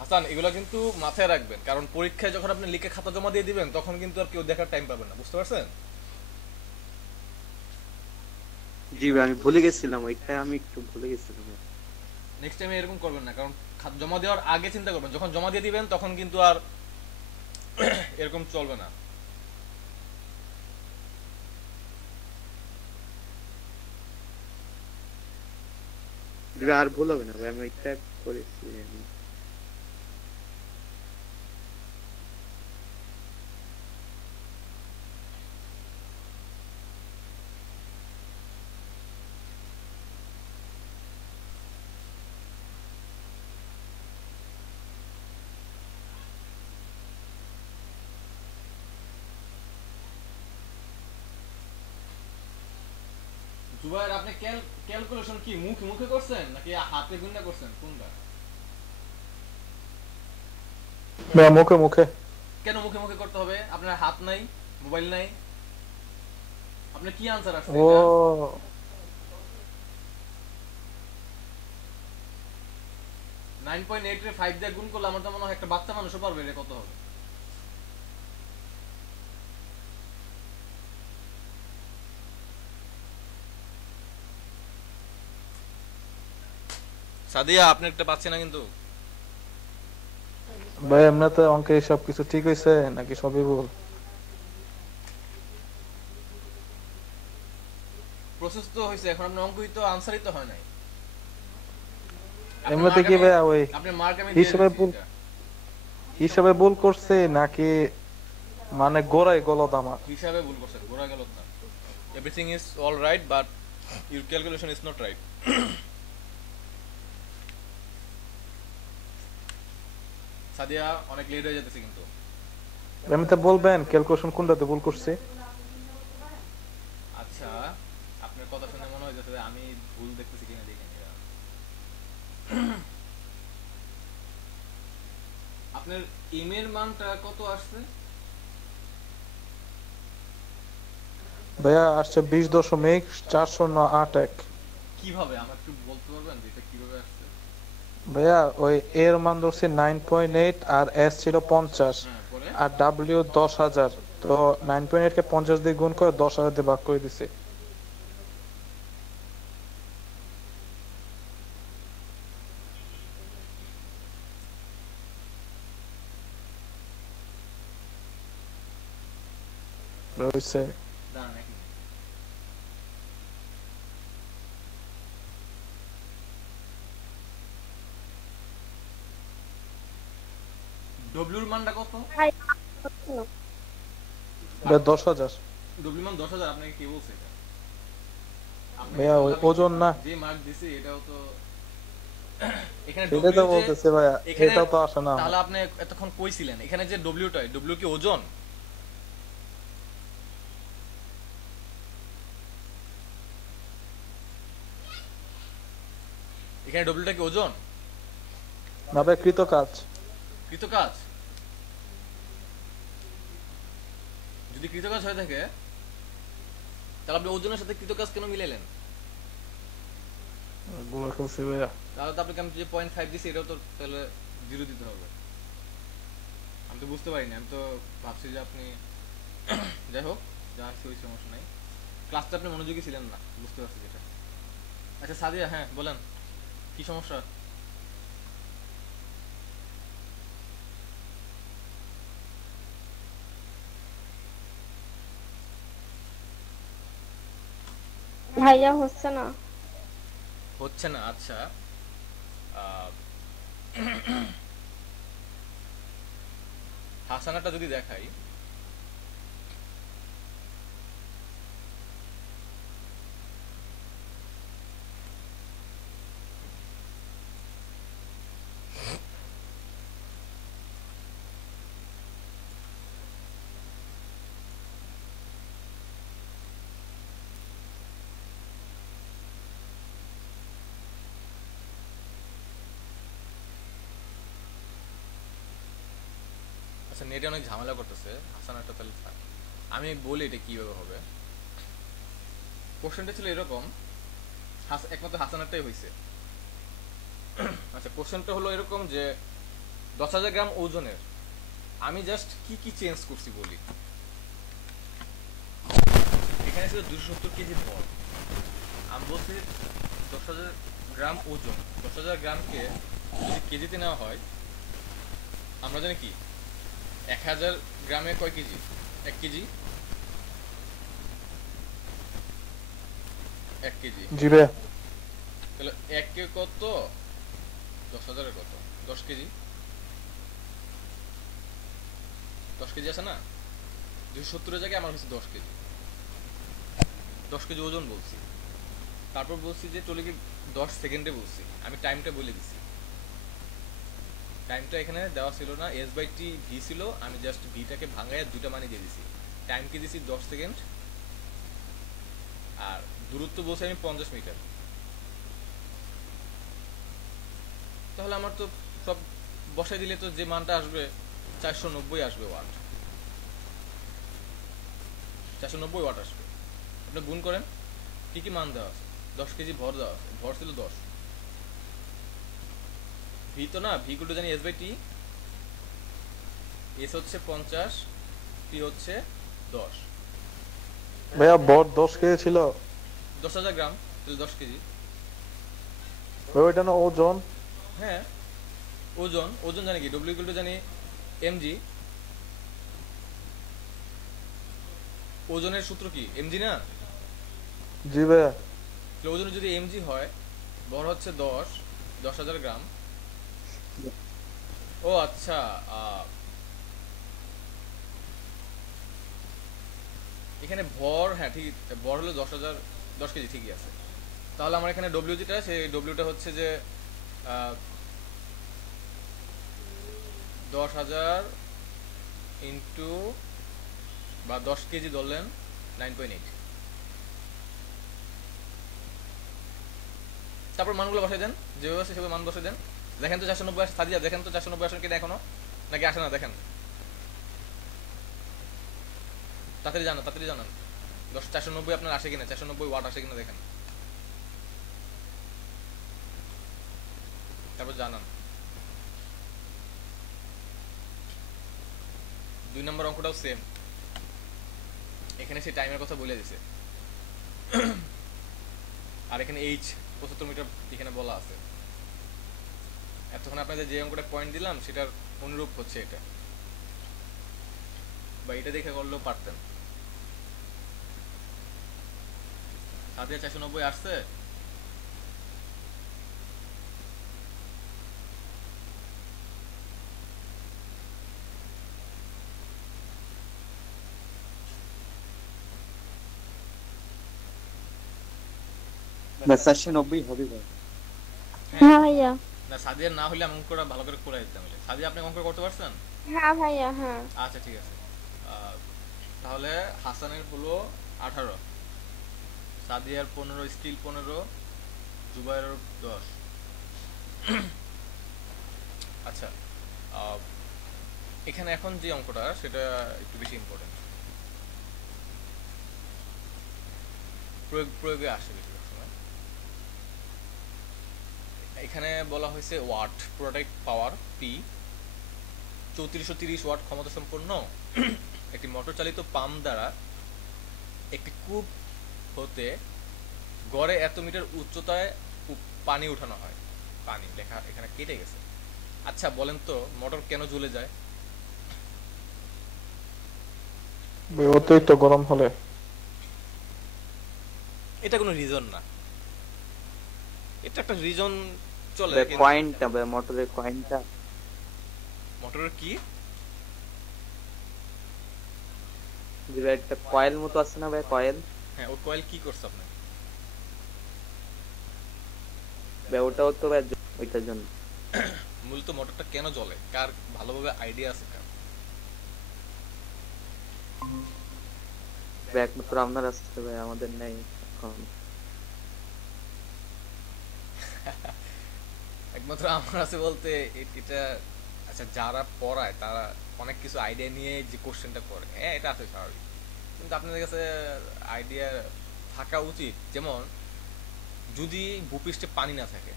হাসান, এগুলো কিন্তু মাথায় রাখবেন, কারণ পরীক্ষায় যখন আপনি লিখে খাতা জমা দিয়ে দিবেন তখন কিন্তু আর কেউ দেখার টাইম পাবেন না, বুঝতে পারছেন? জি ভাই, আমি ভুলে গেছিলাম, ওইটা আমি একটু ভুলে গেছিলাম। নেক্সট টাইম এরকম করবেন না, কারণ জমা দেওয়ার আগে চিন্তা করবেন, যখন জমা দিয়ে দিবেন তখন কিন্তু আর এরকম চলবে না। জি ভাই, আর ভুল হবে না ভাই, আমি ওইটা করেছি আমি। জুবাইর, আপনি ক্যালকুলেশন কি মুখে মুখে করছেন নাকি হাতে গুণনা করছেন, কোনটা? ভাইয়া মুখে মুখে। কেন মুখে মুখে করতে হবে? আপনার হাত নাই, মোবাইল নাই, আপনার কি আনসার আসছে ও এটা? 9.8 রে 5 দিয়ে গুণ করলে আমার তো মনে হয় একটা বাচ্চা মানুষও পারবে রে, কত হবে? সাদিয়া, আপনি একটা পাচ্ছেন না কিন্তু। ভাই এমনিতে অঙ্কে সব কিছু ঠিক হয়েছে নাকি সবই ভুল? প্রসেস তো হয়েছে, এখন আপনার অঙ্কই তো আনসারই তো হয় নাই। এমনিতে কি ভাইয়া ওই আপনার মার্ক আমি দিয়ে হিসাবে দিচ্ছি ভুল, এটা। হিসাবে ভুল করছে নাকি মানে গোড়ায় গলদ আমার? হিসাবে ভুল করছেন, গোড়া গেল না। Everything is all right but your calculation is not right. Sadia, অনেক লেট হয়ে যেতেছে কিন্তু। এমনিতে বলবেন ক্যালকুলেশন কোনটাতে ভুল করছে? আচ্ছা, আপনার কথা শুনে মনে হয়েছে যে আমি ভুল দেখতেছি কিনা দেখে নিলাম। আপনার এম এর মানটা কত আসছে? ভাইয়া আসছে 20.408 কিভাবে আমার একটু বলতে পারবেন যে এটা কিভাবে আসছে? ভাইয়া ওই এর মান ধরছি 9.8 আর এস ছিল 50 হ্যাঁ, পরে আর ডাব্লিউ 10,000, তো 9.8 কে 50 দিয়ে গুণ করে 10,000 দিয়ে ভাগ করে দিছে। হইছে। দাঁড়ান এক মিনিট। ডব্লিউর মানটা কত? ভাই, ভাইয়া 10,000। ডব্লিউ মান 10,000, আপনাকে কে বলছে এটা? আপনাকে ভাইয়া ওই বললাম কি, ওজন না, যে মার্ক দিছি এটাও তো এখানে সেটাই তো ডব্লিউ যে বলতেছে ভাইয়া, এখানে, এটাও তো আসে না আমার। তাহলে আপনি এতক্ষণ কইছিলেন এখানে যে ডব্লিউটা, ডব্লিউ কি ওজন? এখানে ডব্লিউটা কি ওজন? না ভাই, কৃত কাজ। কৃতকাজ? যদি কৃতকাজ হয়ে থাকে তাহলে আপনি ওজনের সাথে কৃতকাজ কেন মিলাইলেন? গুলো করছি ভাইয়া। তাহলে তো আপনাকে আমি যে 0.5 দিছি এটাও তো তাহলে 0 দিতে হবে। আমি তো বুঝতে পারিনি, আমি তো ভাবছি যে আপনি যাই হোক, যা আছে ওই সমস্যা নাই। ক্লাসটা আপনি মনোযোগী ছিলেন না, বুঝতে পারছি যেটা। আচ্ছা সাদিয়া, হ্যাঁ বলেন, কি সমস্যা? ভাইয়া হচ্ছে না। হচ্ছে না? আচ্ছা, আহ, হাসানাটা যদি দেখাই, আচ্ছা নেটে অনেক ঝামেলা করতেছে, হাসান একটা তাহলে থাক। আমি বলি এটা কিভাবে হবে। কোশ্চেনটা ছিল এরকম, একমাত্র হাসানারটাই হয়েছে। আচ্ছা কোশ্চেনটা হলো এরকম যে 10,000 গ্রাম ওজনের আমি জাস্ট কি কি চেঞ্জ করছি বলি। এখানে ছিল 270 কেজি ভর, আমি বলছি 10,000 গ্রাম ওজন। 10,000 গ্রামকে যদি কেজিতে নেওয়া হয়, আমরা জানি কি 1000 গ্রামে কয় কেজি? 1 কেজি। 1 কেজি জি ভাইয়া। তাহলে 1 কে কত, 10,000 কত, 10 কেজি। 10 কেজি আছে না, 270 জায়গায় আমার হচ্ছে 10 কেজি। 10 কেজি ওজন বলছি, তারপর বলছি যে চলে গিয়ে 10 সেকেন্ডে বলছি, আমি টাইমটা বলে দিছি। টাইমটা এখানে দেওয়া ছিল না, s/t ভি ছিল, আমি জাস্ট ভিটাকে ভাঙায় দুইটা মানে দিয়ে দিছি। টাইমকে দিছি 10 সেকেন্ড, আর দূরত্ব বলছি আমি 50 মিটার। তাহলে আমার তো সব বসাই দিলে তো যে মানটা আসবে 490 আসবে ওয়াট। 490 ওয়াট আসবে। আপনি গুণ করেন কি কি মান দেওয়া আছে। 10 কেজি ভর দেওয়া আছে, ভর ছিল 10। ভি তো না, ভি গুলো জানি s/t, এস হচ্ছে 50, টি হচ্ছে 10। ভাইয়া বট 10 কেজি ছিল 10,000 গ্রাম তাহলে 10 কেজি। ভাই, ওইটা না ওজন? হ্যাঁ ওজন, ওজন জানি কি, ডব্লিউ ইকুয়াল টু জানি এমজি। ওজনের সূত্র কি এমজি না? জি ভাইয়া। তাহলে ওজন যদি এমজি হয়, ভর হচ্ছে 10,000 গ্রাম। ও আচ্ছা, এখানে ভর, হ্যাঁ ঠিক, ভর হলো 10 কেজি, ঠিকই আছে। তাহলে আমার এখানে ডব্লিউ যেটা, সেই ডব্লিউটা হচ্ছে যে 10,000 ইন্টু বা 10 কেজি ধরলেন 9.8। তারপর মানগুলো বসাই দেন, যেভাবে আছে সেভাবে মান বসাই দেন। দেখেন তো 490 আসে, সাদিয়া দেখেন তো 490 আসে কিনা এখনো, নাকি আসে না দেখেন, তাড়াতাড়ি জানান, তাড়াতাড়ি জানান। 490 আপনার আসে কিনা, 490 ওয়াট আসে কিনা দেখেন, তারপর জানান। 2 নম্বর অঙ্কটাও সেম, এখানে সেই টাইমের কথা বলে দিছে। আর এখানে এইচ 75 মিটার এখানে বলা আছে। এতক্ষণ আপনাদের যে অঙ্কটা পয়েন্ট দিলাম সেটার অনুরূপ হচ্ছে এটা, বা এটা দেখে করলেও পারতেন। সাদিয়া 490 আসছে? না 490 হবে ভাই। হ্যাঁ ভাইয়া। না সাদিয়ার না হলে আমি অঙ্কটা ভালো করে করে দিতাম। সাদিয়া আপনি অঙ্ক করতে পারছেন? হ্যাঁ ভাইয়া হ্যাঁ। আচ্ছা ঠিক আছে। তাহলে হাসানের হলো 18, সাদিয়ার 15, স্টিল 15, জুবাইরের 10। আচ্ছা, এখানে এখন যে অঙ্কটা সেটা একটু বেশি ইম্পর্টেন্ট, প্রয়োগে আসে বেশিরভাগ সময়। এখানে বলা হয়েছে ওয়াট, প্রোডাক্ট পাওয়ার পি, 3430 ওয়াট ক্ষমতা সম্পন্ন একটি মোটর চালিত পাম্প দ্বারা একটি কূপ হতে গড়ে এত মিটার উচ্চতায় পানি উঠানো হয়। পানি লেখা এখানে কেটে গেছে। আচ্ছা বলেন তো মোটর কেন জ্বলে যায়? ভাই, অতিরিক্ত গরম হলে। এটা কোনো রিজন না, এটা একটা রিজন চলে। কয়েনটা ভাই, মোটরের কয়েনটা। মোটরের কি? যে ভাই একটা কয়েল মতো আছে না ভাই, কয়েল। হ্যাঁ, ওই কয়েল কি করছে আপনি? ভাই ওটাও তো ভাই ওইটার জন্য। মূলত মোটরটা কেন জ্বলে, কার ভালোভাবে আইডিয়া আছে কার? ভাই একমাত্র আপনার আছে ভাই, আমাদের নেই এখন। একমাত্র আমার আছে বলতে এটা, আচ্ছা, যারা পড়ায় তারা অনেক কিছু আইডিয়া নিয়ে যে কোশ্চেনটা করে, হ্যাঁ এটা আছে স্বাভাবিক, কিন্তু আপনাদের কাছে আইডিয়া থাকা উচিত। যেমন যদি ভূপৃষ্ঠে পানি না থাকে,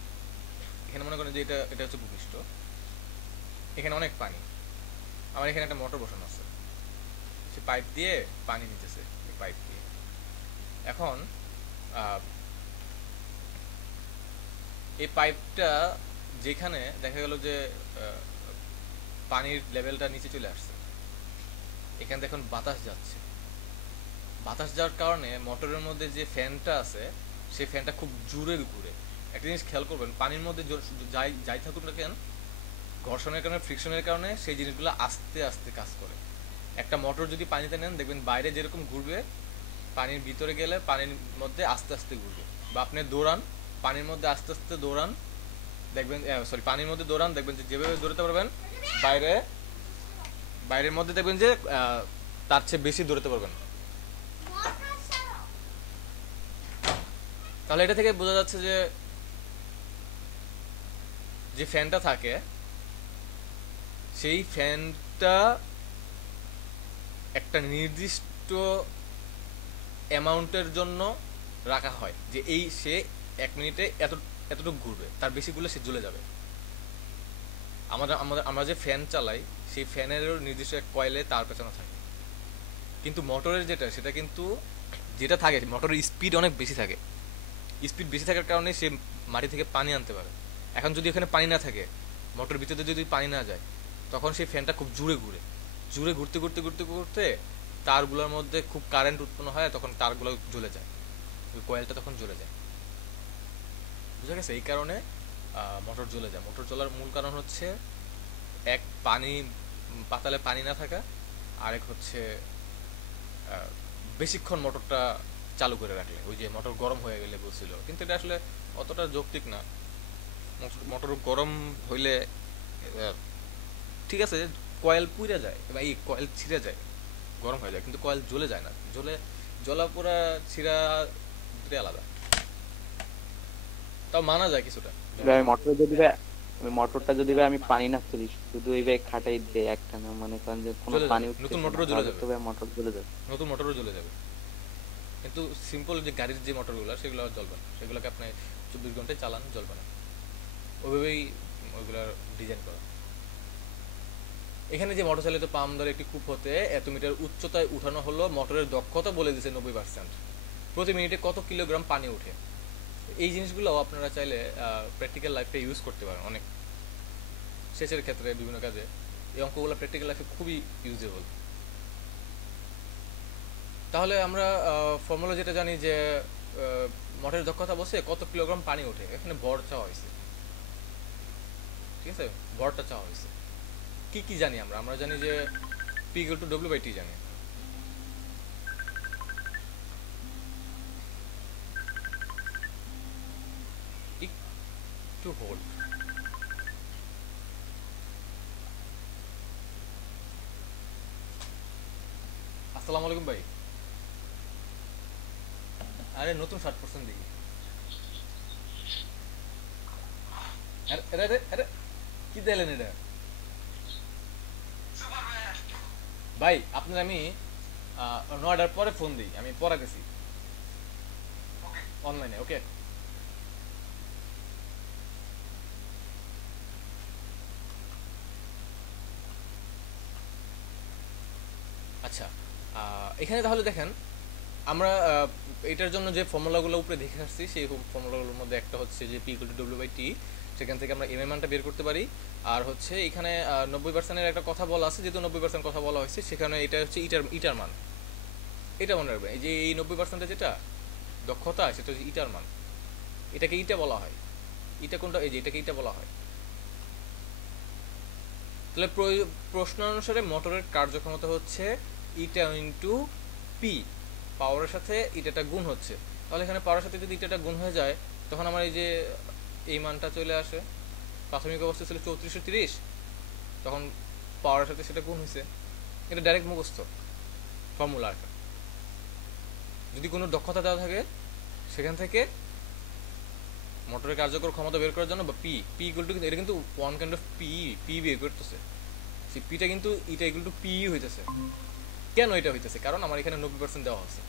এখানে মনে করেন যে এটা এটা হচ্ছে ভূপৃষ্ঠ, এখানে অনেক পানি, আমার এখানে একটা মোটর বসানো আছে, সে পাইপ দিয়ে পানি নিতেছে, এই পাইপ দিয়ে। এখন এই পাইপটা যেখানে দেখা গেল যে পানির লেভেলটা নিচে চলে আসছে, এখানে এখন বাতাস যাচ্ছে, বাতাস যাওয়ার কারণে মোটরের মধ্যে যে ফ্যানটা আছে সেই ফ্যানটা খুব জোরে ঘুরে। একটা জিনিস খেয়াল করবেন, পানির মধ্যে যাই যাই থাকুক না কেন, ঘর্ষণের কারণে, ফ্রিকশনের কারণে সেই জিনিসগুলো আস্তে আস্তে কাজ করে। একটা মোটর যদি পানিতে নেন দেখবেন বাইরে যেরকম ঘুরবে, পানির ভিতরে গেলে পানির মধ্যে আস্তে আস্তে ঘুরবে। বা আপনি দৌড়ান, পানির মধ্যে আস্তে আস্তে দৌড়ান, দেখবেন সরি পানির মধ্যে দৌড়ান, দেখবেন যে যেভাবে দৌড়াতে পারবেন বাইরে, বাইরের মধ্যে দেখবেন যে তার চেয়ে বেশি দৌড়াতে পারবেন। তাহলে এটা থেকে বোঝা যাচ্ছে যে যে ফ্যানটা থাকে সেই ফ্যানটা একটা নির্দিষ্ট অ্যামাউন্টের জন্য রাখা হয়, যে এই সে 1 মিনিটে এতটুকু ঘুরবে, তার বেশি ঘুরলে সে জ্বলে যাবে। আমরা যে ফ্যান চালাই সেই ফ্যানেরও নির্দিষ্ট এক কয়েলে তার পেছনে থাকে, কিন্তু মোটরের যেটা সেটা কিন্তু যেটা থাকে, মোটরের স্পিড অনেক বেশি থাকে, স্পিড বেশি থাকার কারণে সে মাটি থেকে পানি আনতে পারে। এখন যদি এখানে পানি না থাকে, মোটরের ভিতরে যদি পানি না যায়, তখন সেই ফ্যানটা খুব জোরে ঘুরে, জোরে ঘুরতে ঘুরতে ঘুরতে ঘুরতে তারগুলোর মধ্যে খুব কারেন্ট উৎপন্ন হয়, তখন তারগুলো জ্বলে যায়, ওই কয়েলটা তখন জ্বলে যায়। বুঝা গেছে? এই কারণে মোটর জ্বলে যায়। মোটর জ্বলার মূল কারণ হচ্ছে এক পানি, পাতালে পানি না থাকা, আরেক হচ্ছে বেশিক্ষণ মোটরটা চালু করে রাখলে, ওই যে মোটর গরম হয়ে গেলে বলছিল, কিন্তু এটা আসলে অতটা যৌক্তিক না। মোটর গরম হইলে ঠিক আছে কয়েল পুড়ে যায় বা এই কয়েল ছিঁড়ে যায়, গরম হয়ে যায়, কিন্তু কয়েল জ্বলে যায় না। জ্বলা পোড়া ছিঁড়া দুটোই আলাদা, তাও মানা যায় কিছুটা। ভাই মোটর যদি ভাই, ওই মোটরটা যদি ভাই আমি পানি না তুলি, শুধু ওই ভাই খাটাই দেয় একটা না, মনে করেন যে কোনো জ্বলে যাবে, পানি নতুন মোটরও জ্বলে যাবে, ভাই মোটর জ্বলে যাবে। নতুন মোটরও জ্বলে যাবে। কিন্তু সিম্পল যে গাড়ির যে মোটরগুলো সেগুলো আর জ্বলবে না, সেগুলোকে আপনি 24 ঘন্টায় চালান, জ্বলবে না। ওইভাবেই ওইগুলোর ডিজাইন করা। এখানে যে মোটর চালিত পাম্প ধরে একটি কূপ হতে এত মিটার উচ্চতায় উঠানো হলো, মোটরের দক্ষতা বলে দিয়েছে 90%। প্রতি মিনিটে কত কিলোগ্রাম পানি ওঠে। এই জিনিসগুলো আপনারা চাইলে প্র্যাকটিক্যাল লাইফে ইউজ করতে পারেন, অনেক সেচের ক্ষেত্রে, বিভিন্ন কাজে এই অঙ্কগুলো প্র্যাকটিক্যাল লাইফে খুবই ইউজেবল। তাহলে আমরা ফর্মুলা যেটা জানি যে মোটরের দক্ষতা বসে কত কিলোগ্রাম পানি ওঠে, এখানে ভর চাওয়া হয়েছে, ঠিক আছে, ভরটা চাওয়া হয়েছে। কি কি জানি আমরা? আমরা জানি যে P = W/T জানি। একটু হোল্ড। আসসালামু আলাইকুম ভাই। আরে নতুন 60% দেখি। আরে আরে আরে আরে কি দিলেন এটা ভাই? আপনার আমি 9টার পরে ফোন দিই, আমি পড়া গেছি অনলাইনে। ওকে আচ্ছা, এখানে তাহলে দেখেন আমরা এটার জন্য যে ফর্মুলাগুলো উপরে দেখে আসছি সেই ফর্মুলাগুলোর মধ্যে একটা হচ্ছে যে P = W/T, সেখান থেকে আমরা এম এর মানটা বের করতে পারি। আর হচ্ছে এখানে 90%-এর একটা কথা বলা আছে, যেহেতু 90% কথা বলা হয়েছে সেখানে এটা হচ্ছে ইটার মান, এটা মনে রাখবেন। এই যে এই 90% যেটা দক্ষতা সেটা হচ্ছে ইটার মান, এটাকে ইটা বলা হয়। ইটা কোনটা? এই যে এটাকে ইটা বলা হয়। তাহলে প্রশ্ন অনুসারে মোটরের কার্যক্ষমতা হচ্ছে ইটা ইন্টু পি, পাওয়ারের সাথে ইটাটা গুণ হচ্ছে। তাহলে এখানে পাওয়ারের সাথে যদি ইটাটা গুণ হয়ে যায় তখন আমার এই যে এই মানটা চলে আসে। প্রাথমিক অবস্থা ছিল 3430, তখন পাওয়ারের সাথে সেটা গুণ হয়েছে। এটা ডাইরেক্ট মুখস্থ ফর্মুলা একটা। যদি কোনো দক্ষতা দেওয়া থাকে সেখান থেকে মোটরের কার্যকর ক্ষমতা বের করার জন্য, বা পি পি ইকুয়াল টু, কিন্তু এটা কিন্তু one kind of P, P বের করতেছে, সেই পিটা কিন্তু এটা ইকুয়াল টু পি হইতেছে। কেন এটা হইতেছে? কারণ আমার এখানে 90% দেওয়া আছে,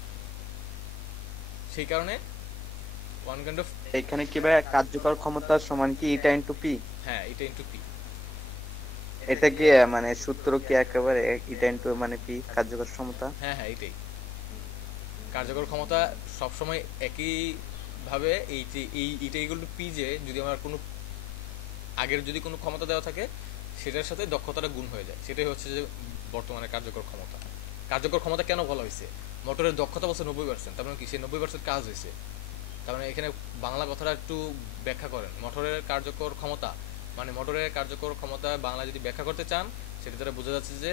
সেই কারণে ওয়ান কাইন্ড অফ, এখানে কি ভাই কার্যকর ক্ষমতা সমান কি এটা ইনটু পি? হ্যাঁ এটা ইন্টু পি। এটা কি মানে সূত্র কি একেবারে এটা ইনটু মানে পি কার্যকর ক্ষমতা? হ্যাঁ হ্যাঁ এটাই কার্যকর ক্ষমতা সবসময় একই ভাবে, এই যে এইটা ইকুয়াল টু পি, যে যদি আমার কোনো আগের যদি কোনো ক্ষমতা দেওয়া থাকে সেটার সাথে দক্ষতাটা গুণ হয়ে যায়, সেটাই হচ্ছে যে বর্তমানে কার্যকর ক্ষমতা। কার্যকর ক্ষমতা কেন বলা হয়েছে? মোটরের দক্ষতা বলছে 90%, তার মানে কি সেই 90% কাজ হয়েছে। তার মানে এখানে বাংলা কথাটা একটু ব্যাখ্যা করেন। মোটরের কার্যকর ক্ষমতা মানে মোটরের কার্যকর ক্ষমতা বাংলা যদি ব্যাখ্যা করতে চান, সেটা দ্বারা বোঝা যাচ্ছে যে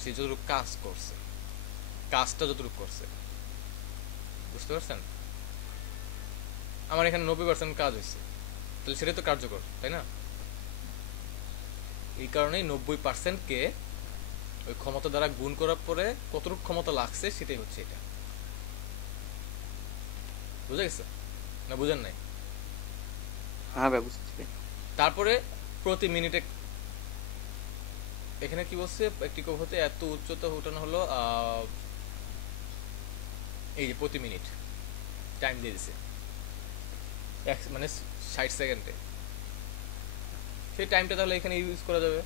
সে যতটুকু কাজ করছে, কাজটা যতটুকু করছে, বুঝতে পারছেন? আমার এখানে 90% কাজ হয়েছে, তাহলে সেটাই তো কার্যকর, তাই না? এই কারণেই 90%কে ওই ক্ষমতা দ্বারা গুণ করার পরে কতটুকু ক্ষমতা লাগছে সেটাই হচ্ছে এটা। বুঝা গেছে না? বুঝেন নাই? হ্যাঁ ভাই বুঝছি। তারপরে প্রতি মিনিটে এখানে কি বলছে, একটি কোপ হতে এত উচ্চতা উঠানো হলো, এই যে প্রতি মিনিট টাইম দিয়ে দিছে, মানে 60 সেকেন্ডে। সেই টাইমটা তাহলে এখানে ইউজ করা যাবে,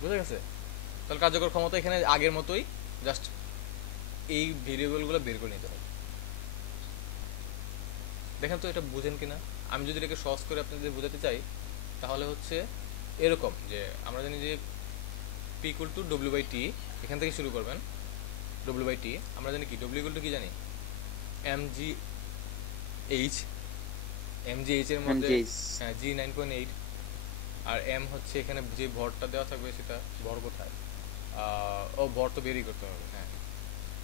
বুঝা গেছে? তাহলে কার্যকর ক্ষমতা এখানে আগের মতোই, জাস্ট এই ভেরিয়েবলগুলো বের করে নিতে হবে। দেখেন তো এটা বুঝেন কিনা। আমি যদি এটাকে সহজ করে আপনাদের বোঝাতে চাই, তাহলে হচ্ছে এরকম যে আমরা জানি যে P equal to W by T, এখান থেকে শুরু করবেন। ডব্লিউ বাই টি আমরা জানি কি, ডব্লিউ ইকুয়াল টু কি জানি, M G H, M G H এর মধ্যে হ্যাঁ জি 9.8, আর এম হচ্ছে এখানে যে ভরটা দেওয়া থাকবে সেটা, ভর কোথায়, ও ভর তো বেরই করতে হবে, হ্যাঁ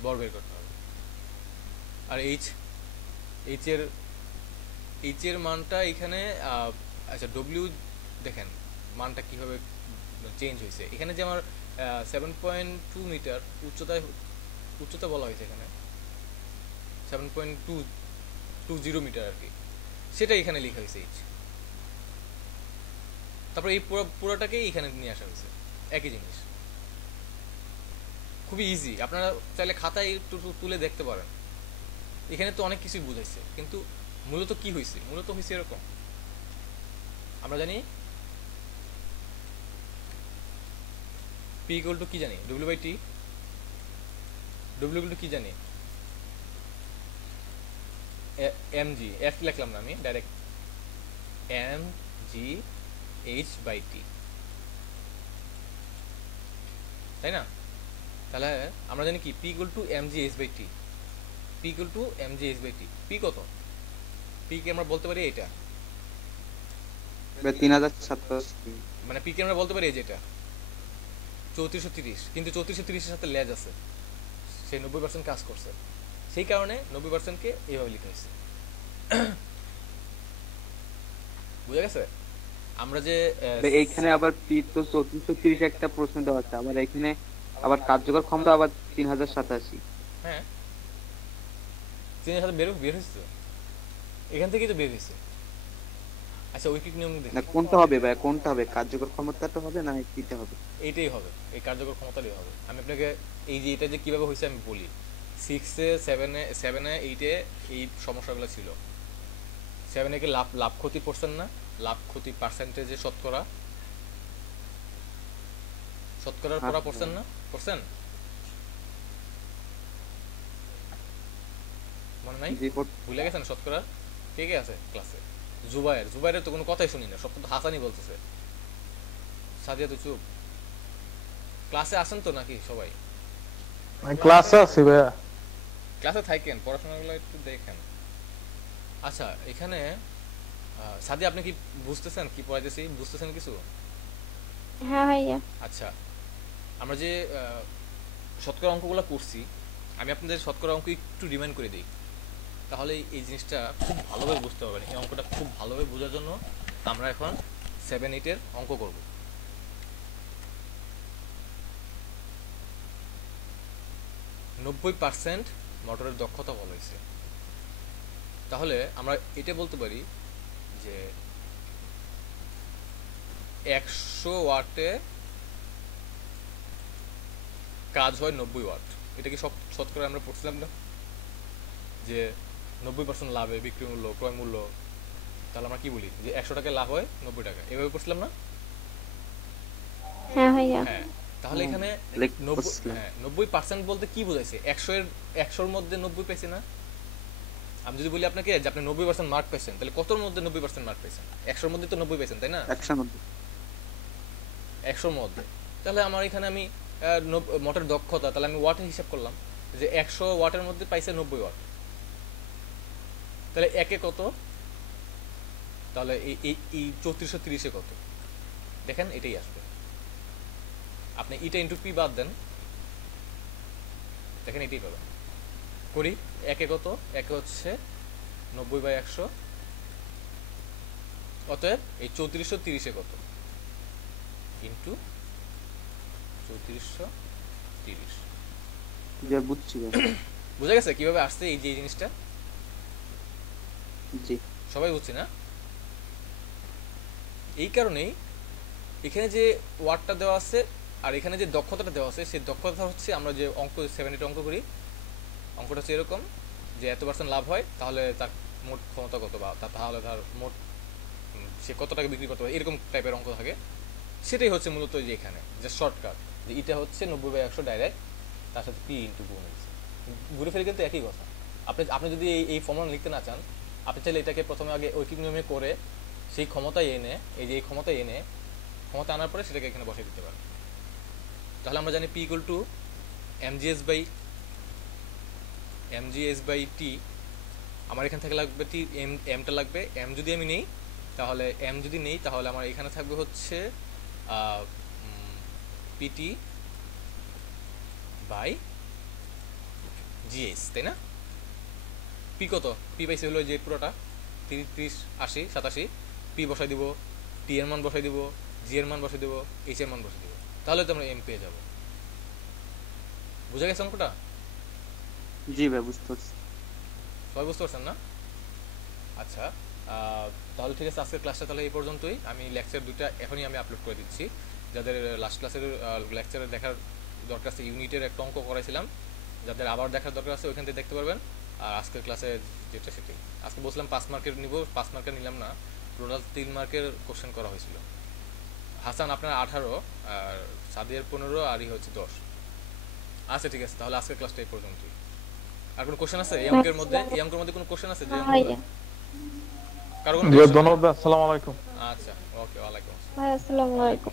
ভর বের করতে হবে। আর এইচ, এইচ এর মানটা এখানে, আচ্ছা ডব্লিউ দেখেন মানটা কিভাবে চেঞ্জ হয়েছে। এখানে যে আমার 7.2 মিটার উচ্চতা বলা হয়েছে, এখানে 7.220 মিটার আর কি, সেটা এখানে লেখা হয়েছে এইচ। তারপর এই পুরোটাকেই এখানে নিয়ে আসা হয়েছে, একই জিনিস। খুবই ইজি, আপনারা চাইলে খাতায় একটু তুলে দেখতে পারেন। এখানে তো অনেক কিছুই বুঝাইছে, কিন্তু মূলত কি হয়েছে, মূলত হয়েছে এরকম। আমরা জানি পি ইকুয়াল টু কি জানি, W by T, W equal to কি জানি, এম জি, এফ লিখলাম না আমি, direct M G H by T, তাই না? তাহলে আমরা জানি কি, P equal to M G H by T, P equal to M G H by T. P কত? পি কে আমরা বলতে পারি এটা, 3780, মানে পি কে আমরা বলতে পারি এই যেটা 3430, কিন্তু 3430 এর সাথে লেজ আছে, সে 90% কাজ করছে, সেই কারণে 90%কে এইভাবে লিখা হয়েছে। বুঝা গেছে? আমরা যে এইখানে আবার পি তো 3430 একটা প্রশ্ন দেওয়া আছে, আবার এখানে আবার কার্যকর ক্ষমতা আবার 3087। হ্যাঁ চিনের সাথে বের হয়েছে তো, এখান থেকেই তো বের হয়েছে। আচ্ছা ঐকিক নিয়ম না দেখি, কোনটা হবে ভাই, কোনটা হবে, কার্যকর ক্ষমতাটা হবে না এইটা হবে? এইটাই হবে, এই কার্যকর ক্ষমতাটাই হবে। আমি আপনাকে এই যে এটা যে কিভাবে হয়েছে আমি বলি। 6-এ 7-এ 8-এ এই সমস্যাগুলো ছিল। 7-এ কি লাভ ক্ষতি পড়ছেন না? লাভ ক্ষতি পার্সেন্টেজে শতকরার পড়া পড়ছেন না? পড়ছেন মনে নাই? ভুলে গেছেন শতকরা? কে কে আছে ক্লাসে? জুবাইরের তো কোনো কথাই শুনি না, সব তো হাসানি বলতেছে। সাদিয়া তো চুপ। ক্লাসে আসেন তো নাকি সবাই? ক্লাসে আছি ভাইয়া। ক্লাসে থাকেন, পড়াশোনাগুলো একটু দেখেন। আচ্ছা এখানে সাদিয়া আপনি কি বুঝতেছেন কি পড়াইতেছি? বুঝতেছেন কিছু? হ্যাঁ ভাইয়া। আচ্ছা আমরা যে শতকরা অঙ্কগুলো করছি, আমি আপনাদের শতকরা অঙ্ক একটু রিমাইন্ড করে দিই, তাহলে এই জিনিসটা খুব ভালোভাবে বুঝতে পারবেন। এই অঙ্কটা খুব ভালোভাবে বোঝার জন্য আমরা এখন 7-8-এর অঙ্ক করব। %90 মোটরের দক্ষতা বলা হয়েছে। তাহলে আমরা এটা বলতে পারি যে 100 ওয়াটে কাজ হয় 90 ওয়াট। এটা কি সব শতকরা আমরা পড়ছিলাম না যে 90% লাভে বিক্রি মূল্য ক্রয় মূল্য, তাহলে আমরা কি বলি যে 100 টাকায় লাভ হয় 90 টাকা, এভাবে পড়ছিলাম না? হ্যাঁ ভাইয়া। হ্যাঁ, তাহলে এখানে like 90 বুঝলাম। হ্যাঁ 90% বলতে কি বোঝাইছে? 100-এর মধ্যে 90 পাইছে না? আমি যদি বলি আপনাকে যে আপনি 90% মার্ক পাইছেন, তাহলে কতর মধ্যে 90% মার্ক পাইছেন? 100-এর মধ্যে তো 90 পাইছেন, তাই না? 190। 100-এর মধ্যে। তাহলে আমার এখানে আমি মোটর দক্ষতা, তাহলে আমি ওয়াটের হিসাব করলাম যে 100 ওয়াটের মধ্যে পাইছে 90 ওয়াট। তাহলে একে কত? তাহলে এই 3430-এ কত? দেখেন এটাই আসবে। আপনি ইটা ইন্টু পি বাদ দেন, দেখেন এটাই পাবেন। করি, একে কত? একে হচ্ছে 90/100, অতএব এই 3430-এ কত ইন্টু 3430। যে বুঝছি ভাই। বুঝা গেছে কিভাবে আসছে এই যে এই জিনিসটা? জি সবাই বুঝছি না? এই কারণেই এখানে যে ওয়াটটা দেওয়া আছে আর এখানে যে দক্ষতাটা দেওয়া আছে, সেই দক্ষতা হচ্ছে আমরা যে অঙ্ক 70 অঙ্ক করি, অঙ্কটা হচ্ছে এরকম যে এত % লাভ হয়, তাহলে তার মোট ক্ষমতা কত, বা তাহলে তার মোট সে কত টাকা বিক্রি করতে পারে, এরকম টাইপের অঙ্ক থাকে। সেটাই হচ্ছে মূলত যে এখানে যে শর্টকাট, যে এটা হচ্ছে 90/100 ডাইরেক্ট, তার সাথে পি ইন্টু গুণ হয়েছে, ঘুরে ফিরে কিন্তু একই কথা। আপনি যদি এই ফর্মুলা লিখতে না চান, আপনি চাইলে এটাকে প্রথমে আগে ঐকিক নিয়মে করে সেই ক্ষমতায় এনে, এই যে এই ক্ষমতায় এনে, ক্ষমতা আনার পরে সেটাকে এখানে বসিয়ে দিতে পারেন। তাহলে আমরা জানি পি ইকুয়াল টু mgs/t। আমার এখান থেকে লাগবে টি, এমটা লাগবে, এম যদি আমি নেই তাহলে আমার এখানে থাকবে হচ্ছে পিটি বাই জিএস, তাই না? পি কত? পি পাইছে হলো যে পুরোটা 30, 80, 87। পি বসাই দিব, টি এর মান বসাই দিব, জি এর মান বসাই দিব, এইচ এর মান বসাই দিব, তাহলে তো আমরা এম পেয়ে যাব। বুঝা গেছে অঙ্কটা? জি ভাই বুঝতে পারছি। সবাই বুঝতে পারছেন না? আচ্ছা, তাহলে ঠিক আছে, আজকের ক্লাসটা তাহলে এই পর্যন্তই। আমি লেকচার 2টা এখনই আমি আপলোড করে দিচ্ছি। যাদের লাস্ট ক্লাসের লেকচারে দেখার দরকার আছে, ইউনিটের একটা অঙ্ক করাইছিলাম, যাদের আবার দেখার দরকার আছে ওইখান থেকে দেখতে পারবেন। আর আজকের ক্লাসে যেটা সেটাই, আজকে বলছিলাম 5 মার্কের নিব, 5 মার্কের নিলাম না, টোটাল 3 মার্কের কোশ্চেন করা হয়েছিল। হাসান আপনার 18, আর সাদিয়ার 15, আরই হচ্ছে 10। আচ্ছা ঠিক আছে, তাহলে আজকের ক্লাসটা এই পর্যন্তই। আর কোনো কোশ্চেন আছে এই অঙ্কের মধ্যে? এই অঙ্কের মধ্যে কোনো কোশ্চেন আছে যে ভাইয়া। কারো কোনো জি question? ধন্যবাদ, আসসালামু আলাইকুম। আচ্ছা, ওকে, ওয়ালাইকুম আসসালাম। ভাই আসসালামু আলাইকুম।